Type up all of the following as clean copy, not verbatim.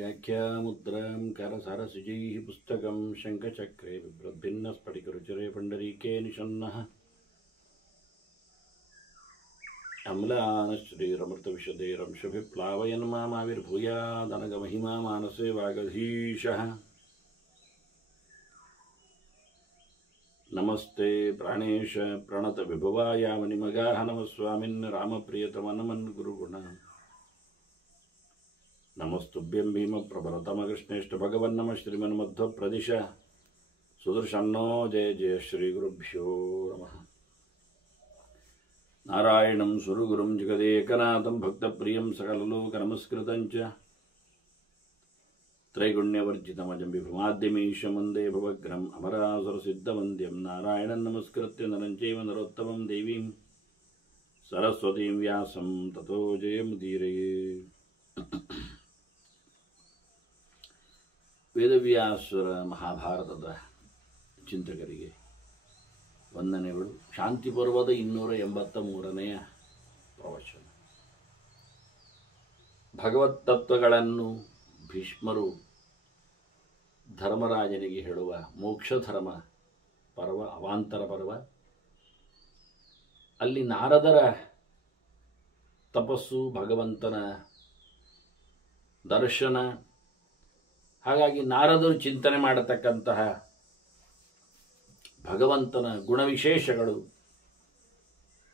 व्याख्यामुद्रां करसरसिजैः पुस्तकं शङ्खचक्रे बिभ्रद्भिन्नस्फटिकरुचिरे पण्डरीके निषण्णः अम्लानश्रीरमृतविशदैरंशभिप्लावयन् मामाविर्भूयादनगमहिमा मानसे वागधीशः नमस्ते प्राणेश प्रणतविभवायामनिमगाः नमः स्वामिन् रामप्रियतमनमन् गुरुगुण नमस्तुभ्यं भीमप्रबलतमकृष्णेष्ट भगवन्नमः श्रीमन्मध्वप्रदिश सुदर्शन्नो जय जय श्रीगुरुभ्यो नमः नारायणं सुरगुरुं जगदेकनाथं भक्तप्रियं सकललोकनमस्कृतं च त्रैगुण्यवर्जितमजं विभुमाद्यमीशं वन्दे भवग्रहम् अमरासुरसिद्धवन्द्यं नारायणं नमस्कृत्य नरं चैव नरोत्तमं देवीं सरस्वतीं व्यासं ततो जयमुदीरये। ವೇದವ್ಯಾಸರ ಮಹಾಭಾರತದ ಚಿಂತಕರಿಗೆ ವಂದನೆಗಳು. ಶಾಂತಿ ಪರ್ವದ 283ನೆಯ ಪ್ರವಚನ. ಭಗವತ್ ತತ್ವಗಳನ್ನು ಭೀಷ್ಮರು ಧರ್ಮರಾಜನಿಗೆ ಹೇಳುವ ಮೋಕ್ಷಧರ್ಮ ಪರ್ವ, ಅವಾಂತರ ಪರ್ವ. ಅಲ್ಲಿ ನಾರದರ ತಪಸ್ಸು, ಭಗವಂತನ ದರ್ಶನ, ಹಾಗಾಗಿ ನಾರದರು ಚಿಂತನೆ ಮಾಡತಕ್ಕಂತಹ ಭಗವಂತನ ಗುಣವಿಶೇಷಗಳು,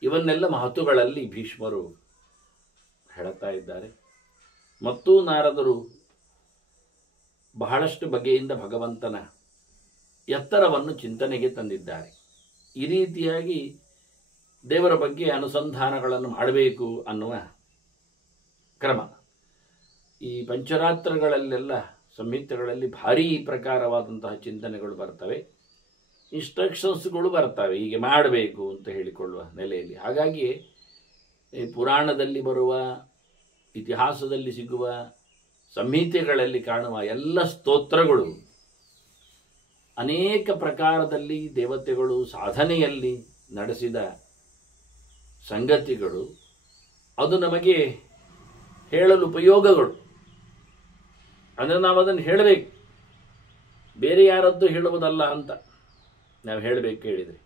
ಇವನ್ನೆಲ್ಲ ಮಹತ್ತುಗಳಲ್ಲಿ ಭೀಷ್ಮರು ಹೇಳುತ್ತಾ ಇದ್ದಾರೆ. ಮತ್ತು ನಾರದರು ಬಹಳಷ್ಟು ಬಗೆಯಿಂದ ಭಗವಂತನ ಎತ್ತರವನ್ನು ಚಿಂತನೆಗೆ ತಂದಿದ್ದಾರೆ. ಈ ರೀತಿಯಾಗಿ ದೇವರ ಬಗ್ಗೆ ಅನುಸಂಧಾನಗಳನ್ನು ಮಾಡಬೇಕು ಅನ್ನುವ ಕ್ರಮ. ಈ ಪಂಚರಾತ್ರಗಳಲ್ಲೆಲ್ಲ ಸಂಹಿತೆಗಳಲ್ಲಿ ಭಾರೀ ಪ್ರಕಾರವಾದಂತಹ ಚಿಂತನೆಗಳು ಬರ್ತವೆ, ಇನ್ಸ್ಟ್ರಕ್ಷನ್ಸ್ಗಳು ಬರ್ತವೆ, ಹೀಗೆ ಮಾಡಬೇಕು ಅಂತ ಹೇಳಿಕೊಳ್ಳುವ ನೆಲೆಯಲ್ಲಿ. ಹಾಗಾಗಿ ಪುರಾಣದಲ್ಲಿ ಬರುವ, ಇತಿಹಾಸದಲ್ಲಿ ಸಿಗುವ, ಸಂಹಿತೆಗಳಲ್ಲಿ ಕಾಣುವ ಎಲ್ಲ ಸ್ತೋತ್ರಗಳು ಅನೇಕ ಪ್ರಕಾರದಲ್ಲಿ ದೇವತೆಗಳು ಸಾಧನೆಯಲ್ಲಿ ನಡೆಸಿದ ಸಂಗತಿಗಳು. ಅದು ನಮಗೆ ಹೇಳಲು ಉಪಯೋಗಗಳು. ಅಂದರೆ ನಾವು ಅದನ್ನು ಹೇಳಬೇಕು, ಬೇರೆ ಯಾರದ್ದು ಹೇಳುವುದಲ್ಲ ಅಂತ ನಾವು ಹೇಳಬೇಕು. ಹೇಳಿದರೆ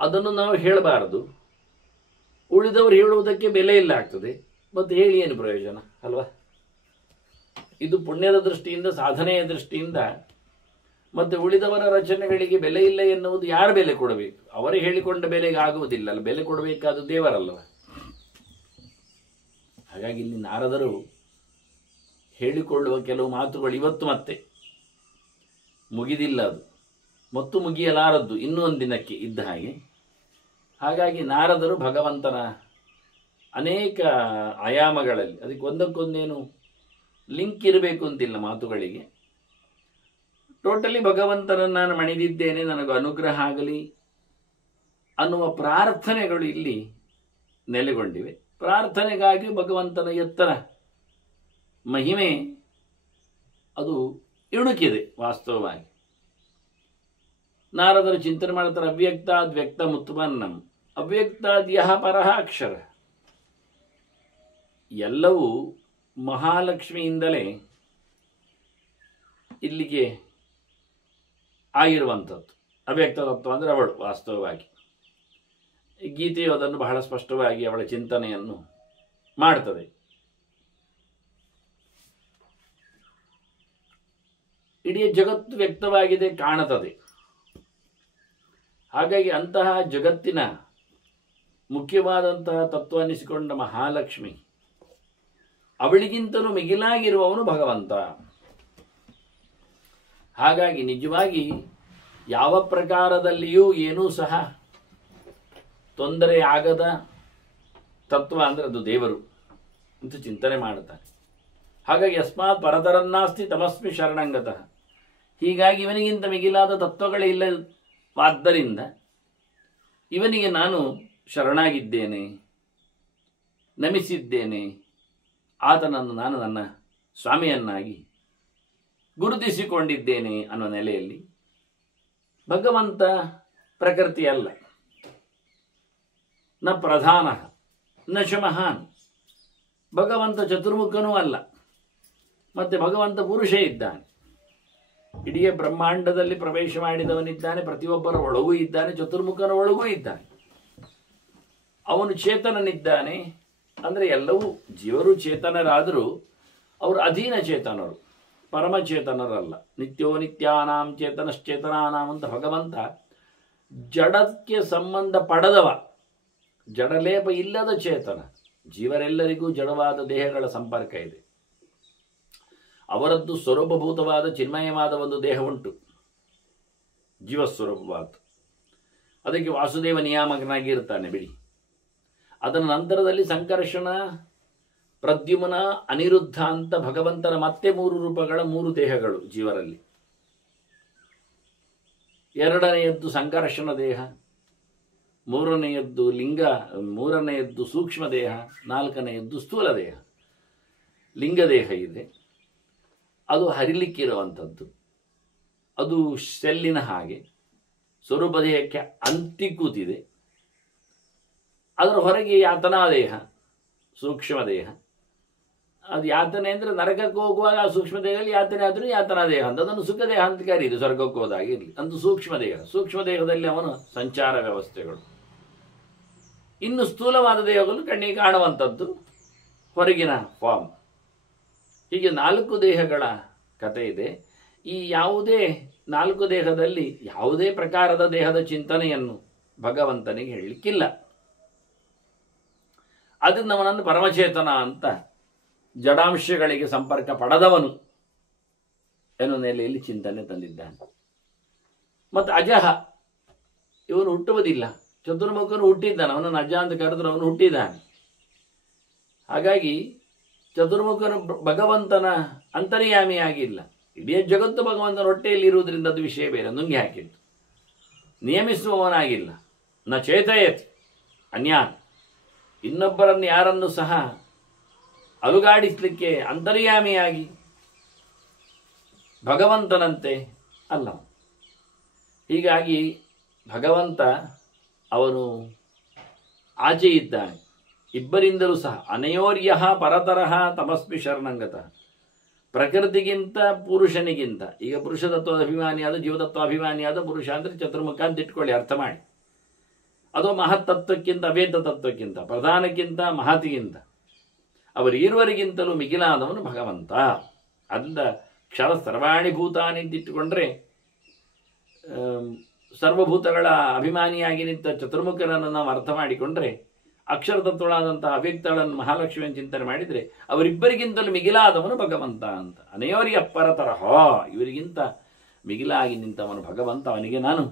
ಅದನ್ನು ನಾವು ಹೇಳಬಾರದು, ಉಳಿದವರು ಹೇಳುವುದಕ್ಕೆ ಬೆಲೆ ಇಲ್ಲ ಆಗ್ತದೆ. ಮತ್ತು ಹೇಳಿ ಏನು ಪ್ರಯೋಜನ ಅಲ್ವಾ? ಇದು ಪುಣ್ಯದ ದೃಷ್ಟಿಯಿಂದ, ಸಾಧನೆಯ ದೃಷ್ಟಿಯಿಂದ. ಮತ್ತು ಉಳಿದವರ ರಚನೆಗಳಿಗೆ ಬೆಲೆ ಇಲ್ಲ ಎನ್ನುವುದು ಯಾರು ಬೆಲೆ ಕೊಡಬೇಕು? ಅವರೇ ಹೇಳಿಕೊಂಡ ಬೆಲೆಗೆ ಆಗುವುದಿಲ್ಲ ಅಲ್ಲ, ಬೆಲೆ ಕೊಡಬೇಕಾದ ದೇವರಲ್ಲವ. ಹಾಗಾಗಿ ಇಲ್ಲಿ ನಾರದರು ಹೇಳಿಕೊಳ್ಳುವ ಕೆಲವು ಮಾತುಗಳು ಇವತ್ತು ಮತ್ತೆ ಮುಗಿದಿಲ್ಲ, ಅದು ಮತ್ತು ಮುಗಿಯಲಾರದ್ದು, ಇನ್ನೂ ಒಂದು ದಿನಕ್ಕೆ ಇದ್ದ ಹಾಗೆ. ಹಾಗಾಗಿ ನಾರದರು ಭಗವಂತನ ಅನೇಕ ಆಯಾಮಗಳಲ್ಲಿ, ಅದಕ್ಕೆ ಒಂದಕ್ಕೊಂದೇನು ಲಿಂಕ್ ಇರಬೇಕು ಅಂತಿಲ್ಲ ಮಾತುಗಳಿಗೆ. ಟೋಟಲಿ ಭಗವಂತನನ್ನು ನಾನು ಮಣಿದಿದ್ದೇನೆ, ನನಗೆ ಅನುಗ್ರಹ ಆಗಲಿ ಅನ್ನುವ ಪ್ರಾರ್ಥನೆಗಳು ಇಲ್ಲಿ ನೆಲೆಗೊಂಡಿವೆ. ಪ್ರಾರ್ಥನೆಗಾಗಿ ಭಗವಂತನ ಎತ್ತರ ಮಹಿಮೆ ಅದು ಇಣುಕಿದೆ. ವಾಸ್ತವವಾಗಿ ನಾರದರು ಚಿಂತನೆ ಮಾಡ್ತಾರೆ, ಅವ್ಯಕ್ತಾದ್ ವ್ಯಕ್ತ ಮುತ್ಪನ್ನಂ ಅವ್ಯಕ್ತಾದ್ ಯಹ ಪರಹ ಅಕ್ಷರ. ಎಲ್ಲವೂ ಮಹಾಲಕ್ಷ್ಮಿಯಿಂದಲೇ ಇಲ್ಲಿಗೆ ಆಗಿರುವಂಥದ್ದು. ಅವ್ಯಕ್ತ ತತ್ವ ಅಂದರೆ ಅವಳು. ವಾಸ್ತವವಾಗಿ ಗೀತೆಯು ಅದನ್ನು ಬಹಳ ಸ್ಪಷ್ಟವಾಗಿ ಅವಳ ಚಿಂತನೆಯನ್ನು ಮಾಡ್ತದೆ. ಇಡೀ ಜಗತ್ತು ವ್ಯಕ್ತವಾಗಿದೆ, ಕಾಣುತ್ತದೆ. ಹಾಗಾಗಿ ಅಂತಹ ಜಗತ್ತಿನ ಮುಖ್ಯವಾದಂತಹ ತತ್ವ ಅನ್ನಿಸಿಕೊಂಡ ಮಹಾಲಕ್ಷ್ಮಿ, ಅವಳಿಗಿಂತಲೂ ಮಿಗಿಲಾಗಿರುವವನು ಭಗವಂತ. ಹಾಗಾಗಿ ನಿಜವಾಗಿ ಯಾವ ಪ್ರಕಾರದಲ್ಲಿಯೂ ಏನೂ ಸಹ ತೊಂದರೆ ಆಗದ ತತ್ವ ಅಂದರೆ ಅದು ದೇವರು ಅಂತ ಚಿಂತನೆ ಮಾಡುತ್ತಾನೆ. ಹಾಗಾಗಿ ಯಸ್ಮಾತ್ ಪರತರನ್ನಾಸ್ತಿ ತಮಸ್ಮಿ ಶರಣಂಗತಃ. ಹೀಗಾಗಿ ಇವನಿಗಿಂತ ಮಿಗಿಲಾದ ತತ್ವಗಳೇ ಇಲ್ಲವಾದ್ದರಿಂದ ಇವನಿಗೆ ನಾನು ಶರಣಾಗಿದ್ದೇನೆ, ನಮಿಸಿದ್ದೇನೆ. ಆತನನ್ನು ನಾನು ನನ್ನ ಸ್ವಾಮಿಯನ್ನಾಗಿ ಗುರುತಿಸಿಕೊಂಡಿದ್ದೇನೆ ಅನ್ನೋ ನೆಲೆಯಲ್ಲಿ ಭಗವಂತ ಪ್ರಕೃತಿ ಅಲ್ಲ, ನ ಪ್ರಧಾನ ನ ಶಮಹಾನ್. ಭಗವಂತ ಚತುರ್ಮುಖನೂ ಅಲ್ಲ, ಮತ್ತೆ ಭಗವಂತ ಪುರುಷ ಇದ್ದಾನೆ, ಇಡೀ ಬ್ರಹ್ಮಾಂಡದಲ್ಲಿ ಪ್ರವೇಶ ಮಾಡಿದವನಿದ್ದಾನೆ, ಪ್ರತಿಯೊಬ್ಬರ ಒಳಗೂ ಇದ್ದಾನೆ, ಚತುರ್ಮುಖನ ಒಳಗೂ ಇದ್ದಾನೆ. ಅವನು ಚೇತನನಿದ್ದಾನೆ. ಅಂದರೆ ಎಲ್ಲವೂ ಜೀವರು ಚೇತನರಾದರೂ ಅವರು ಅಧೀನ ಚೇತನರು, ಪರಮಚೇತನರಲ್ಲ. ನಿತ್ಯೋ ನಿತ್ಯಾನಾಂ ಚೇತನಶ್ಚೇತನಾನಾಂ ಅಂತ ಭಗವಂತ ಜಡಕ್ಕೆ ಸಂಬಂಧ ಪಡೆದವ, ಜಡಲೇಪ ಇಲ್ಲದ ಚೇತನ. ಜೀವರೆಲ್ಲರಿಗೂ ಜಡವಾದ ದೇಹಗಳ ಸಂಪರ್ಕ ಇದೆ. ಅವರದ್ದು ಸ್ವರೂಪಭೂತವಾದ ಚಿನ್ಮಯವಾದ ಒಂದು ದೇಹ ಉಂಟು, ಜೀವಸ್ವರೂಪವಾದ. ಅದಕ್ಕೆ ವಾಸುದೇವ ನಿಯಾಮಕನಾಗಿ ಇರ್ತಾನೆ ಬಿಡಿ. ಅದರ ನಂತರದಲ್ಲಿ ಸಂಕರ್ಷಣ, ಪ್ರದ್ಯುಮ್ನ, ಅನಿರುದ್ಧ ಅಂತ ಭಗವಂತನ ಮತ್ತೆ 3 ರೂಪಗಳ 3 ದೇಹಗಳು ಜೀವರಲ್ಲಿ. ಎರಡನೆಯದ್ದು ಸಂಕರ್ಷಣ ದೇಹ, ಮೂರನೆಯದ್ದು ಲಿಂಗ, ಮೂರನೆಯದ್ದು ಸೂಕ್ಷ್ಮ ದೇಹ, ನಾಲ್ಕನೆಯದ್ದು ಸ್ಥೂಲ ದೇಹ. ಲಿಂಗ ದೇಹ ಇದೆ, ಅದು ಹರಿಲಿಕ್ಕಿರುವಂಥದ್ದು, ಅದು ಸೆಲ್ಲಿನ ಹಾಗೆ ಸ್ವರೂಪ ದೇಹಕ್ಕೆ ಅಂಟಿ ಕೂತಿದೆ. ಅದರ ಹೊರಗೆ ಯಾತನಾ ದೇಹ, ಸೂಕ್ಷ್ಮ ದೇಹ. ಅದು ಯಾತನೆ ಅಂದರೆ ನರಕಕ್ಕೆ ಹೋಗುವಾಗ ಆ ಸೂಕ್ಷ್ಮ ದೇಹದಲ್ಲಿ ಯಾತನೆ ಆದರೂ ಯಾತನಾ ದೇಹ ಅಂತ, ಅದನ್ನು ಸುಖ ದೇಹ ಅಂತ ಕರೀದು, ಸ್ವರ್ಗಕ್ಕೆ ಹೋದಾಗಿರಲಿ. ಅಂದು ಸೂಕ್ಷ್ಮ ದೇಹ. ಸೂಕ್ಷ್ಮ ದೇಹದಲ್ಲಿ ಅವನು ಸಂಚಾರ ವ್ಯವಸ್ಥೆಗಳು. ಇನ್ನು ಸ್ಥೂಲವಾದ ದೇಹಗಳು ಕಣ್ಣಿಗೆ ಕಾಣುವಂಥದ್ದು, ಹೊರಗಿನ ಫಾರ್ಮ್. ಹೀಗೆ 4 ದೇಹಗಳ ಕಥೆ ಇದೆ. ಈ ಯಾವುದೇ 4 ದೇಹದಲ್ಲಿ ಯಾವುದೇ ಪ್ರಕಾರದ ದೇಹದ ಚಿಂತನೆಯನ್ನು ಭಗವಂತನಿಗೆ ಹೇಳಲಿಕ್ಕಿಲ್ಲ. ಅದರಿಂದ ಅವನನ್ನು ಪರಮಚೇತನ ಅಂತ, ಜಡಾಂಶಗಳಿಗೆ ಸಂಪರ್ಕ ಪಡೆದವನು ಎನ್ನುವ ನೆಲೆಯಲ್ಲಿ ಚಿಂತನೆ ತಂದಿದ್ದಾನೆ. ಮತ್ತು ಅಜಹ, ಇವನು ಹುಟ್ಟುವುದಿಲ್ಲ. ಚತುರ್ಮುಖನು ಹುಟ್ಟಿದ್ದಾನೆ, ಅವನನ್ನು ಅಜ ಅಂತ ಕರೆದ್ರೆ ಅವನು ಹುಟ್ಟಿದ್ದಾನೆ. ಹಾಗಾಗಿ ಚತುರ್ಮುಖನು ಭಗವಂತನ ಅಂತರ್ಯಾಮಿಯಾಗಿಲ್ಲ. ಇಡೀ ಜಗತ್ತು ಭಗವಂತನ ಹೊಟ್ಟೆಯಲ್ಲಿ ಇರುವುದರಿಂದ ಅದು ವಿಷಯ ಬೇರೆ, ನುಂಗಿ ಹಾಕಿದ್ದು. ನಿಯಮಿಸುವವನಾಗಿಲ್ಲ. ನ ಚೇತಯತಿ ಅನ್ಯಾನ್, ಇನ್ನೊಬ್ಬರನ್ನು ಯಾರನ್ನು ಸಹ ಅಲುಗಾಡಿಸಲಿಕ್ಕೆ ಅಂತರ್ಯಾಮಿಯಾಗಿ ಭಗವಂತನಂತೆ ಅಲ್ಲ. ಹೀಗಾಗಿ ಭಗವಂತ ಅವನು ಆಚೆ ಇದ್ದಾನೆ, ಇಬ್ಬರಿಂದಲೂ ಸಹ. ಅನಯೋರ್ಯ ಪರತರಹ ತಪಸ್ವಿ ಶರಣಂಗತ. ಪ್ರಕೃತಿಗಿಂತ ಪುರುಷನಿಗಿಂತ, ಈಗ ಪುರುಷತತ್ವದ ಅಭಿಮಾನಿಯಾದ, ಜೀವತತ್ವಾಭಿಮಾನಿಯಾದ ಪುರುಷ ಅಂದರೆ ಚತುರ್ಮುಖ ಅಂತ ಇಟ್ಕೊಳ್ಳಿ, ಅರ್ಥ ಮಾಡಿ. ಅದು ಮಹತ್ತತ್ವಕ್ಕಿಂತ, ಅಭೇದ ತತ್ವಕ್ಕಿಂತ, ಪ್ರಧಾನಕ್ಕಿಂತ, ಮಹತಿಗಿಂತ, ಅವರಿರುವರಿಗಿಂತಲೂ ಮಿಗಿಲಾದವನು ಭಗವಂತ. ಅದರಿಂದ ಕ್ಷರ ಸರ್ವಾಣಿ ಭೂತಾನಿ ಅಂತಿಟ್ಟುಕೊಂಡ್ರೆ, ಸರ್ವಭೂತಗಳ ಅಭಿಮಾನಿಯಾಗಿ ನಿಂತ ಚತುರ್ಮುಖನನ್ನು ನಾವು ಅರ್ಥ ಮಾಡಿಕೊಂಡ್ರೆ, ಅಕ್ಷರ ತತ್ವಳಾದಂತಹ ಅವ್ಯಕ್ತಗಳನ್ನು ಮಹಾಲಕ್ಷ್ಮಿಯನ್ನು ಚಿಂತನೆ ಮಾಡಿದರೆ ಅವರಿಬ್ಬರಿಗಿಂತಲೂ ಮಿಗಿಲಾದವನು ಭಗವಂತ ಅಂತ. ಅನೆಯವರಿಗೆ ಅಪ್ಪರ ತರಹ, ಇವರಿಗಿಂತ ಮಿಗಿಲಾಗಿ ನಿಂತವನು ಭಗವಂತ, ಅವನಿಗೆ ನಾನು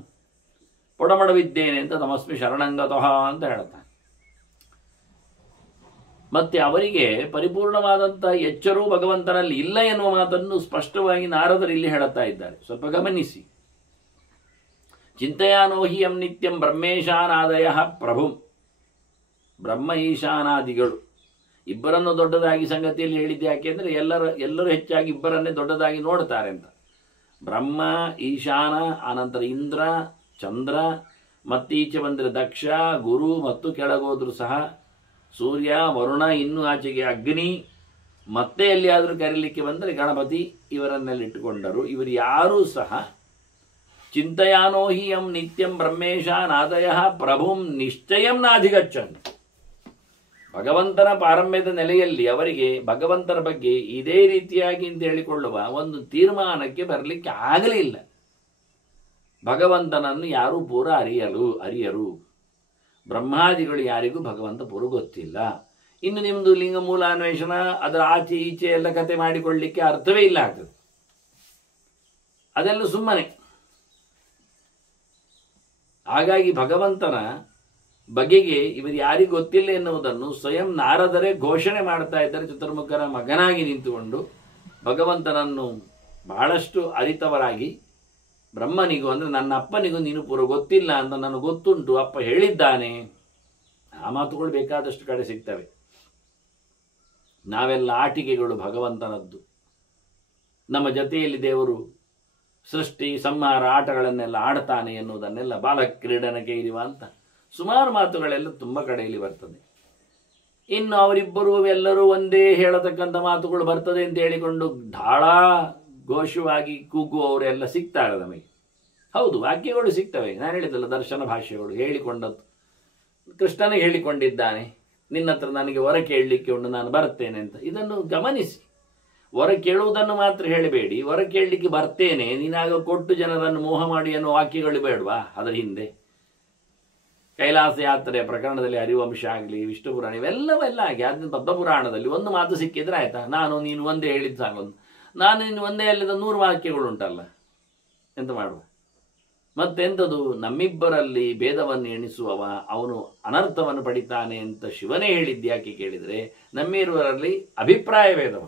ಒಡಮಡವಿದ್ದೇನೆ ಅಂತ ತಮಸ್ಮಿ ಶರಣಂಗತಃ ಅಂತ ಹೇಳ್ತಾನೆ. ಮತ್ತೆ ಅವರಿಗೆ ಪರಿಪೂರ್ಣವಾದಂತಹ ಎಚ್ಚರೂ ಭಗವಂತನಲ್ಲಿ ಇಲ್ಲ ಎನ್ನುವ ಮಾತನ್ನು ಸ್ಪಷ್ಟವಾಗಿ ನಾರದರು ಇಲ್ಲಿ ಹೇಳುತ್ತಾ ಇದ್ದಾರೆ. ಸ್ವಲ್ಪ ಗಮನಿಸಿ. ಚಿಂತೆಯಾನೋಹಿಯಂ ನಿತ್ಯಂ ಬ್ರಹ್ಮೇಶಾನಾದಯ ಪ್ರಭುಂ. ಬ್ರಹ್ಮ ಈಶಾನಾದಿಗಳು ಇಬ್ಬರನ್ನು ದೊಡ್ಡದಾಗಿ ಸಂಗತಿಯಲ್ಲಿ ಹೇಳಿದ್ದು ಯಾಕೆ ಅಂದರೆ ಎಲ್ಲರೂ ಹೆಚ್ಚಾಗಿ ಇಬ್ಬರನ್ನೇ ದೊಡ್ಡದಾಗಿ ನೋಡ್ತಾರೆ ಅಂತ. ಬ್ರಹ್ಮ, ಈಶಾನ, ಆನಂತರ ಇಂದ್ರ, ಚಂದ್ರ, ಮತ್ತೀಚೆ ಬಂದರೆ ದಕ್ಷ, ಗುರು, ಮತ್ತು ಕೆಳಗೋದ್ರು ಸಹ ಸೂರ್ಯ, ವರುಣ, ಇನ್ನೂ ಆಚೆಗೆ ಅಗ್ನಿ, ಮತ್ತೆ ಎಲ್ಲಿಯಾದರೂ ಕರೀಲಿಕ್ಕೆ ಬಂದರೆ ಗಣಪತಿ, ಇವರನ್ನೆಲ್ಲಿಟ್ಟುಕೊಂಡರು. ಇವರು ಯಾರೂ ಸಹ ಚಿಂತೆಯಾನೋಹಿಯಂ ನಿತ್ಯಂ ಬ್ರಹ್ಮೇಶಾನಾದಯ ಪ್ರಭುಂ ನಿಶ್ಚಯಂ ನಾಧಿಗಚ್ಚನ್. ಭಗವಂತನ ಪಾರಮ್ಯದ ನೆಲೆಯಲ್ಲಿ ಅವರಿಗೆ ಭಗವಂತನ ಬಗ್ಗೆ ಇದೇ ರೀತಿಯಾಗಿ ಅಂತ ಹೇಳಿಕೊಳ್ಳುವ ಒಂದು ತೀರ್ಮಾನಕ್ಕೆ ಬರಲಿಕ್ಕೆ ಆಗಲಿಲ್ಲ. ಭಗವಂತನನ್ನು ಯಾರೂ ಪೂರ ಅರಿಯರು. ಬ್ರಹ್ಮಾದಿಗಳು ಯಾರಿಗೂ ಭಗವಂತ ಪೂರ ಗೊತ್ತಿಲ್ಲ. ಇನ್ನು ನಿಮ್ಮದು ಲಿಂಗ ಮೂಲಾನ್ವೇಷಣ, ಅದರ ಆಚೆ ಈಚೆ ಎಲ್ಲ ಕತೆ ಮಾಡಿಕೊಳ್ಳಲಿಕ್ಕೆ ಅರ್ಥವೇ ಇಲ್ಲ ಆಗ್ತದೆ. ಅದೆಲ್ಲ ಸುಮ್ಮನೆ. ಹಾಗಾಗಿ ಭಗವಂತನ ಬಗೆಗೆ ಇವರು ಯಾರಿಗೂ ಗೊತ್ತಿಲ್ಲ ಎನ್ನುವುದನ್ನು ಸ್ವಯಂ ನಾರದರೇ ಘೋಷಣೆ ಮಾಡ್ತಾ ಇದ್ದಾರೆ. ಚತುರ್ಮುಖರ ಮಗನಾಗಿ ನಿಂತುಕೊಂಡು ಭಗವಂತನನ್ನು ಬಹಳಷ್ಟು ಅರಿತವರಾಗಿ, ಬ್ರಹ್ಮನಿಗೂ ಅಂದರೆ ನನ್ನ ಅಪ್ಪನಿಗೂ ನೀನು ಪೂರ ಗೊತ್ತಿಲ್ಲ ಅಂತ ನನಗೆ ಗೊತ್ತುಂಟು, ಅಪ್ಪ ಹೇಳಿದ್ದಾನೆ. ಆ ಮಾತುಗಳು ಬೇಕಾದಷ್ಟು ಕಡೆ ಸಿಗ್ತವೆ. ನಾವೆಲ್ಲ ಆಟಿಕೆಗಳು ಭಗವಂತನದ್ದು. ನಮ್ಮ ಜೊತೆಯಲ್ಲಿ ದೇವರು ಸೃಷ್ಟಿ ಸಂಹಾರ ಆಟಗಳನ್ನೆಲ್ಲ ಆಡ್ತಾನೆ ಎನ್ನುವುದನ್ನೆಲ್ಲ ಬಾಲಕ್ರೀಡನಕ್ಕೆ ಇರುವ ಅಂತ ಸುಮಾರು ಮಾತುಗಳೆಲ್ಲ ತುಂಬ ಕಡೆಯಲ್ಲಿ ಬರ್ತದೆ. ಇನ್ನು ಅವರಿಬ್ಬರು ಎಲ್ಲರೂ ಒಂದೇ ಹೇಳತಕ್ಕಂಥ ಮಾತುಗಳು ಬರ್ತದೆ ಅಂತ ಹೇಳಿಕೊಂಡು ಢಾಳ ಘೋಷವಾಗಿ ಕೂಗುವವರೆಲ್ಲ ಸಿಗ್ತಾರೆ ನಮಗೆ. ಹೌದು, ವಾಕ್ಯಗಳು ಸಿಗ್ತವೆ. ನಾನು ಹೇಳಿದಲ್ಲ, ದರ್ಶನ ಭಾಷೆಗಳು ಹೇಳಿಕೊಂಡದ್ದು. ಕೃಷ್ಣನಿಗೆ ಹೇಳಿಕೊಂಡಿದ್ದಾನೆ, ನಿನ್ನ ಹತ್ರ ನನಗೆ ವರ ಕೇಳಲಿಕ್ಕೆ ಉಂಟು, ನಾನು ಬರ್ತೇನೆ ಅಂತ. ಇದನ್ನು ಗಮನಿಸಿ. ವರ ಕೇಳುವುದನ್ನು ಮಾತ್ರ ಹೇಳಬೇಡಿ, ವರ ಕೇಳಲಿಕ್ಕೆ ಬರ್ತೇನೆ ನೀನಾಗ ಕೊಟ್ಟು ಜನರನ್ನು ಮೋಹ ಮಾಡಿ ಅನ್ನೋ ವಾಕ್ಯಗಳು ಬೇಡವಾ ಅದರ ಹಿಂದೆ? ಕೈಲಾಸ ಯಾತ್ರೆಯ ಪ್ರಕರಣದಲ್ಲಿ ಹರಿವಂಶ ಆಗಲಿ, ವಿಷ್ಣು ಪುರಾಣ, ಇವೆಲ್ಲವೆಲ್ಲ ಆಗಿ ಅದನ್ನ ಪದ್ಮಪುರಾಣದಲ್ಲಿ ಒಂದು ಮಾತು ಸಿಕ್ಕಿದ್ರೆ ಆಯ್ತಾ, ನಾನು ನೀನು ಒಂದೇ ಹೇಳಿದ್ದು ಸಾಗೊಂದು, ನಾನು ನೀನು ಒಂದೇ ಅಲ್ಲದ 100 ವಾಕ್ಯಗಳು ಉಂಟಲ್ಲ, ಎಂತ ಮಾಡುವ? ಮತ್ತೆಂಥದ್ದು? ನಮ್ಮಿಬ್ಬರಲ್ಲಿ ಭೇದವನ್ನು ಎಣಿಸುವವ ಅವನು ಅನರ್ಥವನ್ನು ಪಡಿತಾನೆ ಅಂತ ಶಿವನೇ ಹೇಳಿದ್ಯಾಕೆ ಕೇಳಿದರೆ, ನಮ್ಮಿಬ್ಬರಲ್ಲಿ ಅಭಿಪ್ರಾಯ ಭೇದವ,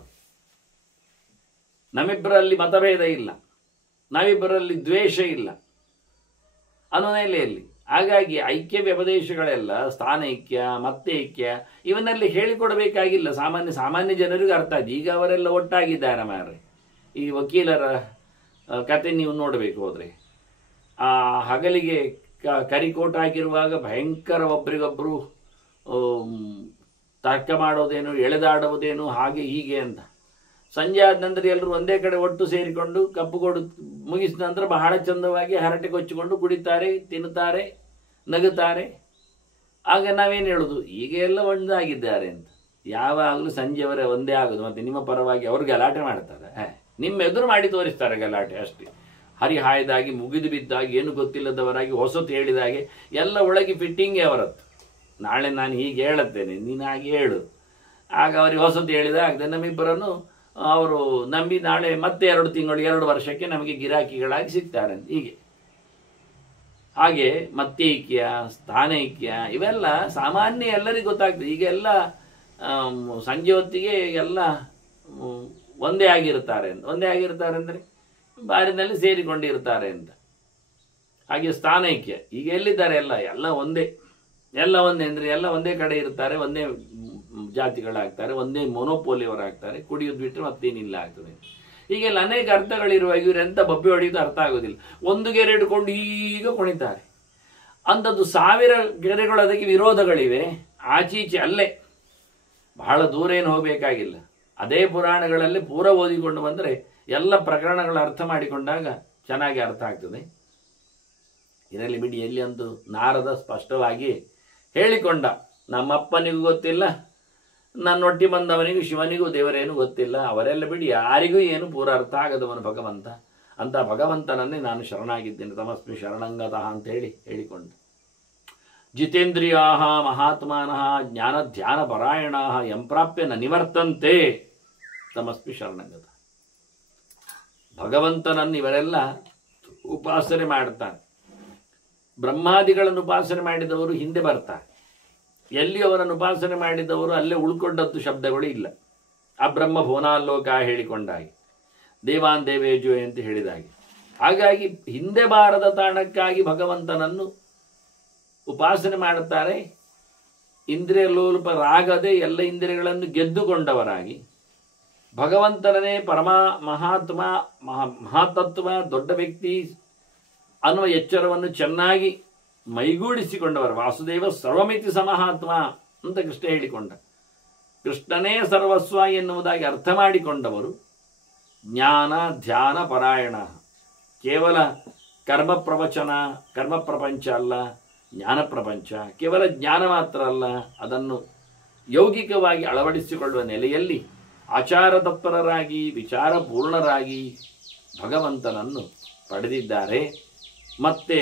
ನಮ್ಮಿಬ್ಬರಲ್ಲಿ ಮತಭೇದ ಇಲ್ಲ, ನಾವಿಬ್ಬರಲ್ಲಿ ದ್ವೇಷ ಇಲ್ಲ ಅನ್ನೋ ನೆಲೆಯಲ್ಲಿ. ಹಾಗಾಗಿ ಐಕ್ಯ ವ್ಯಪದೇಶಗಳೆಲ್ಲ ಸ್ಥಾನೈಕ್ಯ ಮತ್ತೈಕ್ಯ ಇವನ್ನೆಲ್ಲ ಹೇಳಿಕೊಡಬೇಕಾಗಿಲ್ಲ. ಸಾಮಾನ್ಯ ಜನರಿಗೂ ಅರ್ಥ ಆಯ್ತು. ಈಗ ಅವರೆಲ್ಲ ಒಟ್ಟಾಗಿದ್ದಾರೆ ಮಾರ್ರೆ. ಈ ವಕೀಲರ ಕತೆ ನೀವು ನೋಡಬೇಕು ಹೋದ್ರೆ, ಆ ಹಗಲಿಗೆ ಕರಿಕೋಟ್ ಹಾಕಿರುವಾಗ ಭಯಂಕರ ಒಬ್ರಿಗೊಬ್ರು ತರ್ಕ ಮಾಡೋದೇನು, ಎಳೆದಾಡುವುದೇನು, ಹಾಗೆ ಹೀಗೆ ಅಂತ. ಸಂಜೆ ಆದ ನಂತರ ಎಲ್ಲರೂ ಒಂದೇ ಕಡೆ ಒಟ್ಟು ಸೇರಿಕೊಂಡು ಕಪ್ಪು ಕೊಡು ಮುಗಿಸಿದ ನಂತರ ಬಹಳ ಚಂದವಾಗಿ ಹರಟೆ ಕೊಚ್ಚಿಕೊಂಡು ಕುಡಿತಾರೆ, ತಿನ್ನುತ್ತಾರೆ, ನಗುತ್ತಾರೆ. ಆಗ ನಾವೇನು ಹೇಳುದು, ಈಗ ಎಲ್ಲ ಒಂದಾಗಿದ್ದಾರೆ ಅಂತ. ಯಾವಾಗಲೂ ಸಂಜೆವರೆ ಒಂದೇ ಆಗೋದು. ಮತ್ತೆ ನಿಮ್ಮ ಪರವಾಗಿ ಅವ್ರು ಗಲಾಟೆ ಮಾಡ್ತಾರೆ, ನಿಮ್ಮ ಎದುರು ಮಾಡಿ ತೋರಿಸ್ತಾರೆ ಗಲಾಟೆ ಅಷ್ಟೇ. ಹರಿ ಹಾಯ್ದಾಗಿ, ಮುಗಿದು ಬಿದ್ದಾಗಿ, ಏನು ಗೊತ್ತಿಲ್ಲದವರಾಗಿ, ಹೊಸತು ಹೇಳಿದಾಗೆ ಎಲ್ಲ ಒಳಗೆ ಫಿಟ್ಟಿಂಗೇ ಅವರದ್ದು. ನಾಳೆ ನಾನು ಹೀಗೆ ಹೇಳುತ್ತೇನೆ, ನೀನು ಹಾಗೆ ಹೇಳು. ಆಗ ಅವರಿಗೆ ಹೊಸತು ಹೇಳಿದಾಗ ನಮ್ಮಿಬ್ಬರನ್ನು ಅವರು ನಂಬಿ ನಾಳೆ ಮತ್ತೆ 2 ತಿಂಗಳು 2 ವರ್ಷಕ್ಕೆ ನಮಗೆ ಗಿರಾಕಿಗಳಾಗಿ ಸಿಗ್ತಾರೆ. ಹಾಗೆ ಮತ್ತೈಕ್ಯ ಸ್ಥಾನೈಕ್ಯ ಇವೆಲ್ಲ ಸಾಮಾನ್ಯ ಎಲ್ಲರಿಗೂ ಗೊತ್ತಾಗ್ತದೆ. ಈಗ ಎಲ್ಲ ಸಂಜೆ ಹೊತ್ತಿಗೆ ಎಲ್ಲ ಒಂದೇ ಆಗಿರ್ತಾರೆ ಅಂದರೆ ಬಾರಿನಲ್ಲಿ ಸೇರಿಕೊಂಡಿರ್ತಾರೆ ಅಂತ. ಹಾಗೆ ಸ್ಥಾನೈಕ್ಯ ಈಗ ಎಲ್ಲಿದ್ದಾರೆ? ಎಲ್ಲ ಒಂದೇ ಅಂದರೆ ಎಲ್ಲ ಒಂದೇ ಕಡೆ ಇರ್ತಾರೆ, ಒಂದೇ ಜಾತಿಗಳಾಗ್ತಾರೆ, ಒಂದೇ ಮೊನೋಪೋಲಿಯವರಾಗ್ತಾರೆ. ಕುಡಿಯೋದು ಬಿಟ್ಟರೆ ಮತ್ತೇನಿಲ್ಲ ಆಗ್ತದೆ. ಹೀಗೆಲ್ಲ ಅನೇಕ ಅರ್ಥಗಳಿರುವಾಗ ಇವರೆಂತ ಬಬ್ಬೆ ಹೊಡೆಯೋದು ಅರ್ಥ ಆಗೋದಿಲ್ಲ. ಒಂದು ಗೆರೆ ಇಟ್ಕೊಂಡು ಈಗ ಕುಣಿತಾರೆ. ಅಂಥದ್ದು 1000 ಗೆರೆಗಳು, ಅದಕ್ಕೆ ವಿರೋಧಗಳಿವೆ ಆಚೀಚೆ. ಅಲ್ಲೇ ಬಹಳ ದೂರ ಏನು ಹೋಗಬೇಕಾಗಿಲ್ಲ. ಅದೇ ಪುರಾಣಗಳಲ್ಲಿ ಪೂರ ಓದಿಕೊಂಡು ಬಂದರೆ ಎಲ್ಲ ಪ್ರಕರಣಗಳ ಅರ್ಥ ಮಾಡಿಕೊಂಡಾಗ ಚೆನ್ನಾಗಿ ಅರ್ಥ ಆಗ್ತದೆ. ಇದರಲ್ಲಿ ಬಿಡಿ, ಎಲ್ಲಿ ಅಂತೂ ನಾರದ ಸ್ಪಷ್ಟವಾಗಿ ಹೇಳಿಕೊಂಡ, ನಮ್ಮಪ್ಪನಿಗೂ ಗೊತ್ತಿಲ್ಲ, ನನ್ನೊಟ್ಟಿ ಬಂದವನಿಗೂ ಶಿವನಿಗೂ ದೇವರೇನು ಗೊತ್ತಿಲ್ಲ, ಅವರೆಲ್ಲ ಬಿಡಿ, ಯಾರಿಗೂ ಏನು ಪೂರ ಅರ್ಥ ಆಗದವನು ಭಗವಂತ. ಅಂತ ಭಗವಂತನನ್ನೇ ನಾನು ಶರಣಾಗಿದ್ದೇನೆ, ತಮಸ್ಮಿ ಶರಣಂಗತಃ ಅಂತ ಹೇಳಿಕೊಂಡ. ಜಿತೇಂದ್ರಿಯಾ ಮಹಾತ್ಮಾನಃ ಜ್ಞಾನ ಧ್ಯಾನ ಪರಾಯಣ ಎಂಪ್ರಾಪ್ಯ ನ ನಿವರ್ತಂತೆ ತಮಸ್ಮಿ ಶರಣಂಗತ. ಭಗವಂತನನ್ನು ಇವರೆಲ್ಲ ಉಪಾಸನೆ ಮಾಡ್ತಾರೆ. ಬ್ರಹ್ಮಾದಿಗಳನ್ನು ಉಪಾಸನೆ ಮಾಡಿದವರು ಹಿಂದೆ ಬರ್ತಾರೆ. ಎಲ್ಲಿ ಅವರನ್ನು ಉಪಾಸನೆ ಮಾಡಿದವರು ಅಲ್ಲೇ ಉಳ್ಕೊಂಡದ್ದು ಶಬ್ದಗಳು ಇಲ್ಲ. ಆ ಬ್ರಹ್ಮ ಭುವನಾಲೋಕ ಹೇಳಿಕೊಂಡಾಗಿ, ದೇವಾನ್ ದೇವೇಜೋ ಅಂತ ಹೇಳಿದಾಗೆ. ಹಾಗಾಗಿ ಹಿಂದೆ ಬಾರದ ತಾಣಕ್ಕಾಗಿ ಭಗವಂತನನ್ನು ಉಪಾಸನೆ ಮಾಡುತ್ತಾರೆ. ಇಂದ್ರಿಯ ಲೋಲುಪರಾಗದೆ ಎಲ್ಲ ಇಂದ್ರಿಯಗಳನ್ನು ಗೆದ್ದುಕೊಂಡವರಾಗಿ ಭಗವಂತನೇ ಮಹಾತ್ಮ ಮಹಾತತ್ವ ದೊಡ್ಡ ವ್ಯಕ್ತಿ ಅನ್ನುವ ಎಚ್ಚರವನ್ನು ಚೆನ್ನಾಗಿ ಮೈಗೂಡಿಸಿಕೊಂಡವರು. ವಾಸುದೇವ ಸರ್ವಮಿತಿ ಸಮಹಾತ್ಮ ಅಂತ ಕೃಷ್ಣ ಹೇಳಿಕೊಂಡ. ಕೃಷ್ಣನೇ ಸರ್ವಸ್ವ ಎನ್ನುವುದಾಗಿ ಅರ್ಥ ಮಾಡಿಕೊಂಡವರು ಜ್ಞಾನ ಧ್ಯಾನ ಪರಾಯಣ. ಕೇವಲ ಕರ್ಮ ಪ್ರಪಂಚ ಅಲ್ಲ, ಜ್ಞಾನ ಪ್ರಪಂಚ. ಕೇವಲ ಜ್ಞಾನ ಮಾತ್ರ ಅಲ್ಲ, ಅದನ್ನು ಯೌಗಿಕವಾಗಿ ಅಳವಡಿಸಿಕೊಳ್ಳುವ ನೆಲೆಯಲ್ಲಿ ಆಚಾರ ತತ್ಪರರಾಗಿ ವಿಚಾರಪೂರ್ಣರಾಗಿ ಭಗವಂತನನ್ನು ಪಡೆದಿದ್ದಾರೆ. ಮತ್ತೆ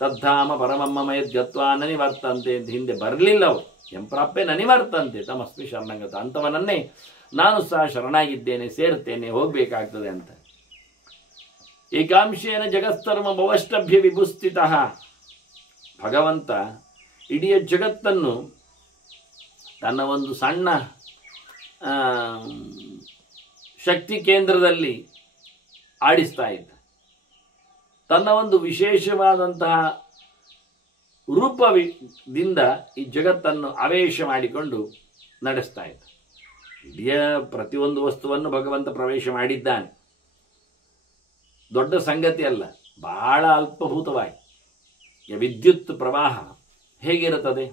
ತದ್ಧಾಮ ಪರಮಮ್ಮಮಯ ಗತ್ವಾ ನನಿವರ್ತಂತೆ ಅಂತ ಹಿಂದೆ ಬರಲಿಲ್ಲ ಅವರು. ಎಂಪ್ರಾಪ್ಯ ನನಿವರ್ತಂತೆ ತಮಸ್ಮಿ ಶರಣಂಗತ. ಅಂಥವನನ್ನೇ ನಾನು ಸಹ ಶರಣಾಗಿದ್ದೇನೆ, ಸೇರ್ತೇನೆ, ಹೋಗಬೇಕಾಗ್ತದೆ ಅಂತ. ಏಕಾಂಶೇನ ಜಗತ್ಸರ್ವ ಭವಷ್ಟಭ್ಯ ವಿಭುಸ್ಥಿತ. ಭಗವಂತ ಇಡೀ ಜಗತ್ತನ್ನು ತನ್ನ ಒಂದು ಸಣ್ಣ ಶಕ್ತಿ ಕೇಂದ್ರದಲ್ಲಿ ಆಡಿಸ್ತಾ ಇದ್ದ. ತನ್ನ ಒಂದು ವಿಶೇಷವಾದಂತಹ ರೂಪದಿಂದ ಈ ಜಗತ್ತನ್ನು ಆವೇಶ ಮಾಡಿಕೊಂಡು ನಡೆಸ್ತಾ ಇದ್ದ. ಇಡೀ ಪ್ರತಿಯೊಂದು ವಸ್ತುವನ್ನು ಭಗವಂತ ಪ್ರವೇಶ ಮಾಡಿದ್ದಾನೆ. ದೊಡ್ಡ ಸಂಗತಿ ಅಲ್ಲ, ಬಹಳ ಅಲ್ಪಭೂತವಾಗಿ. ವಿದ್ಯುತ್ ಪ್ರವಾಹ ಹೇಗಿರುತ್ತದೆ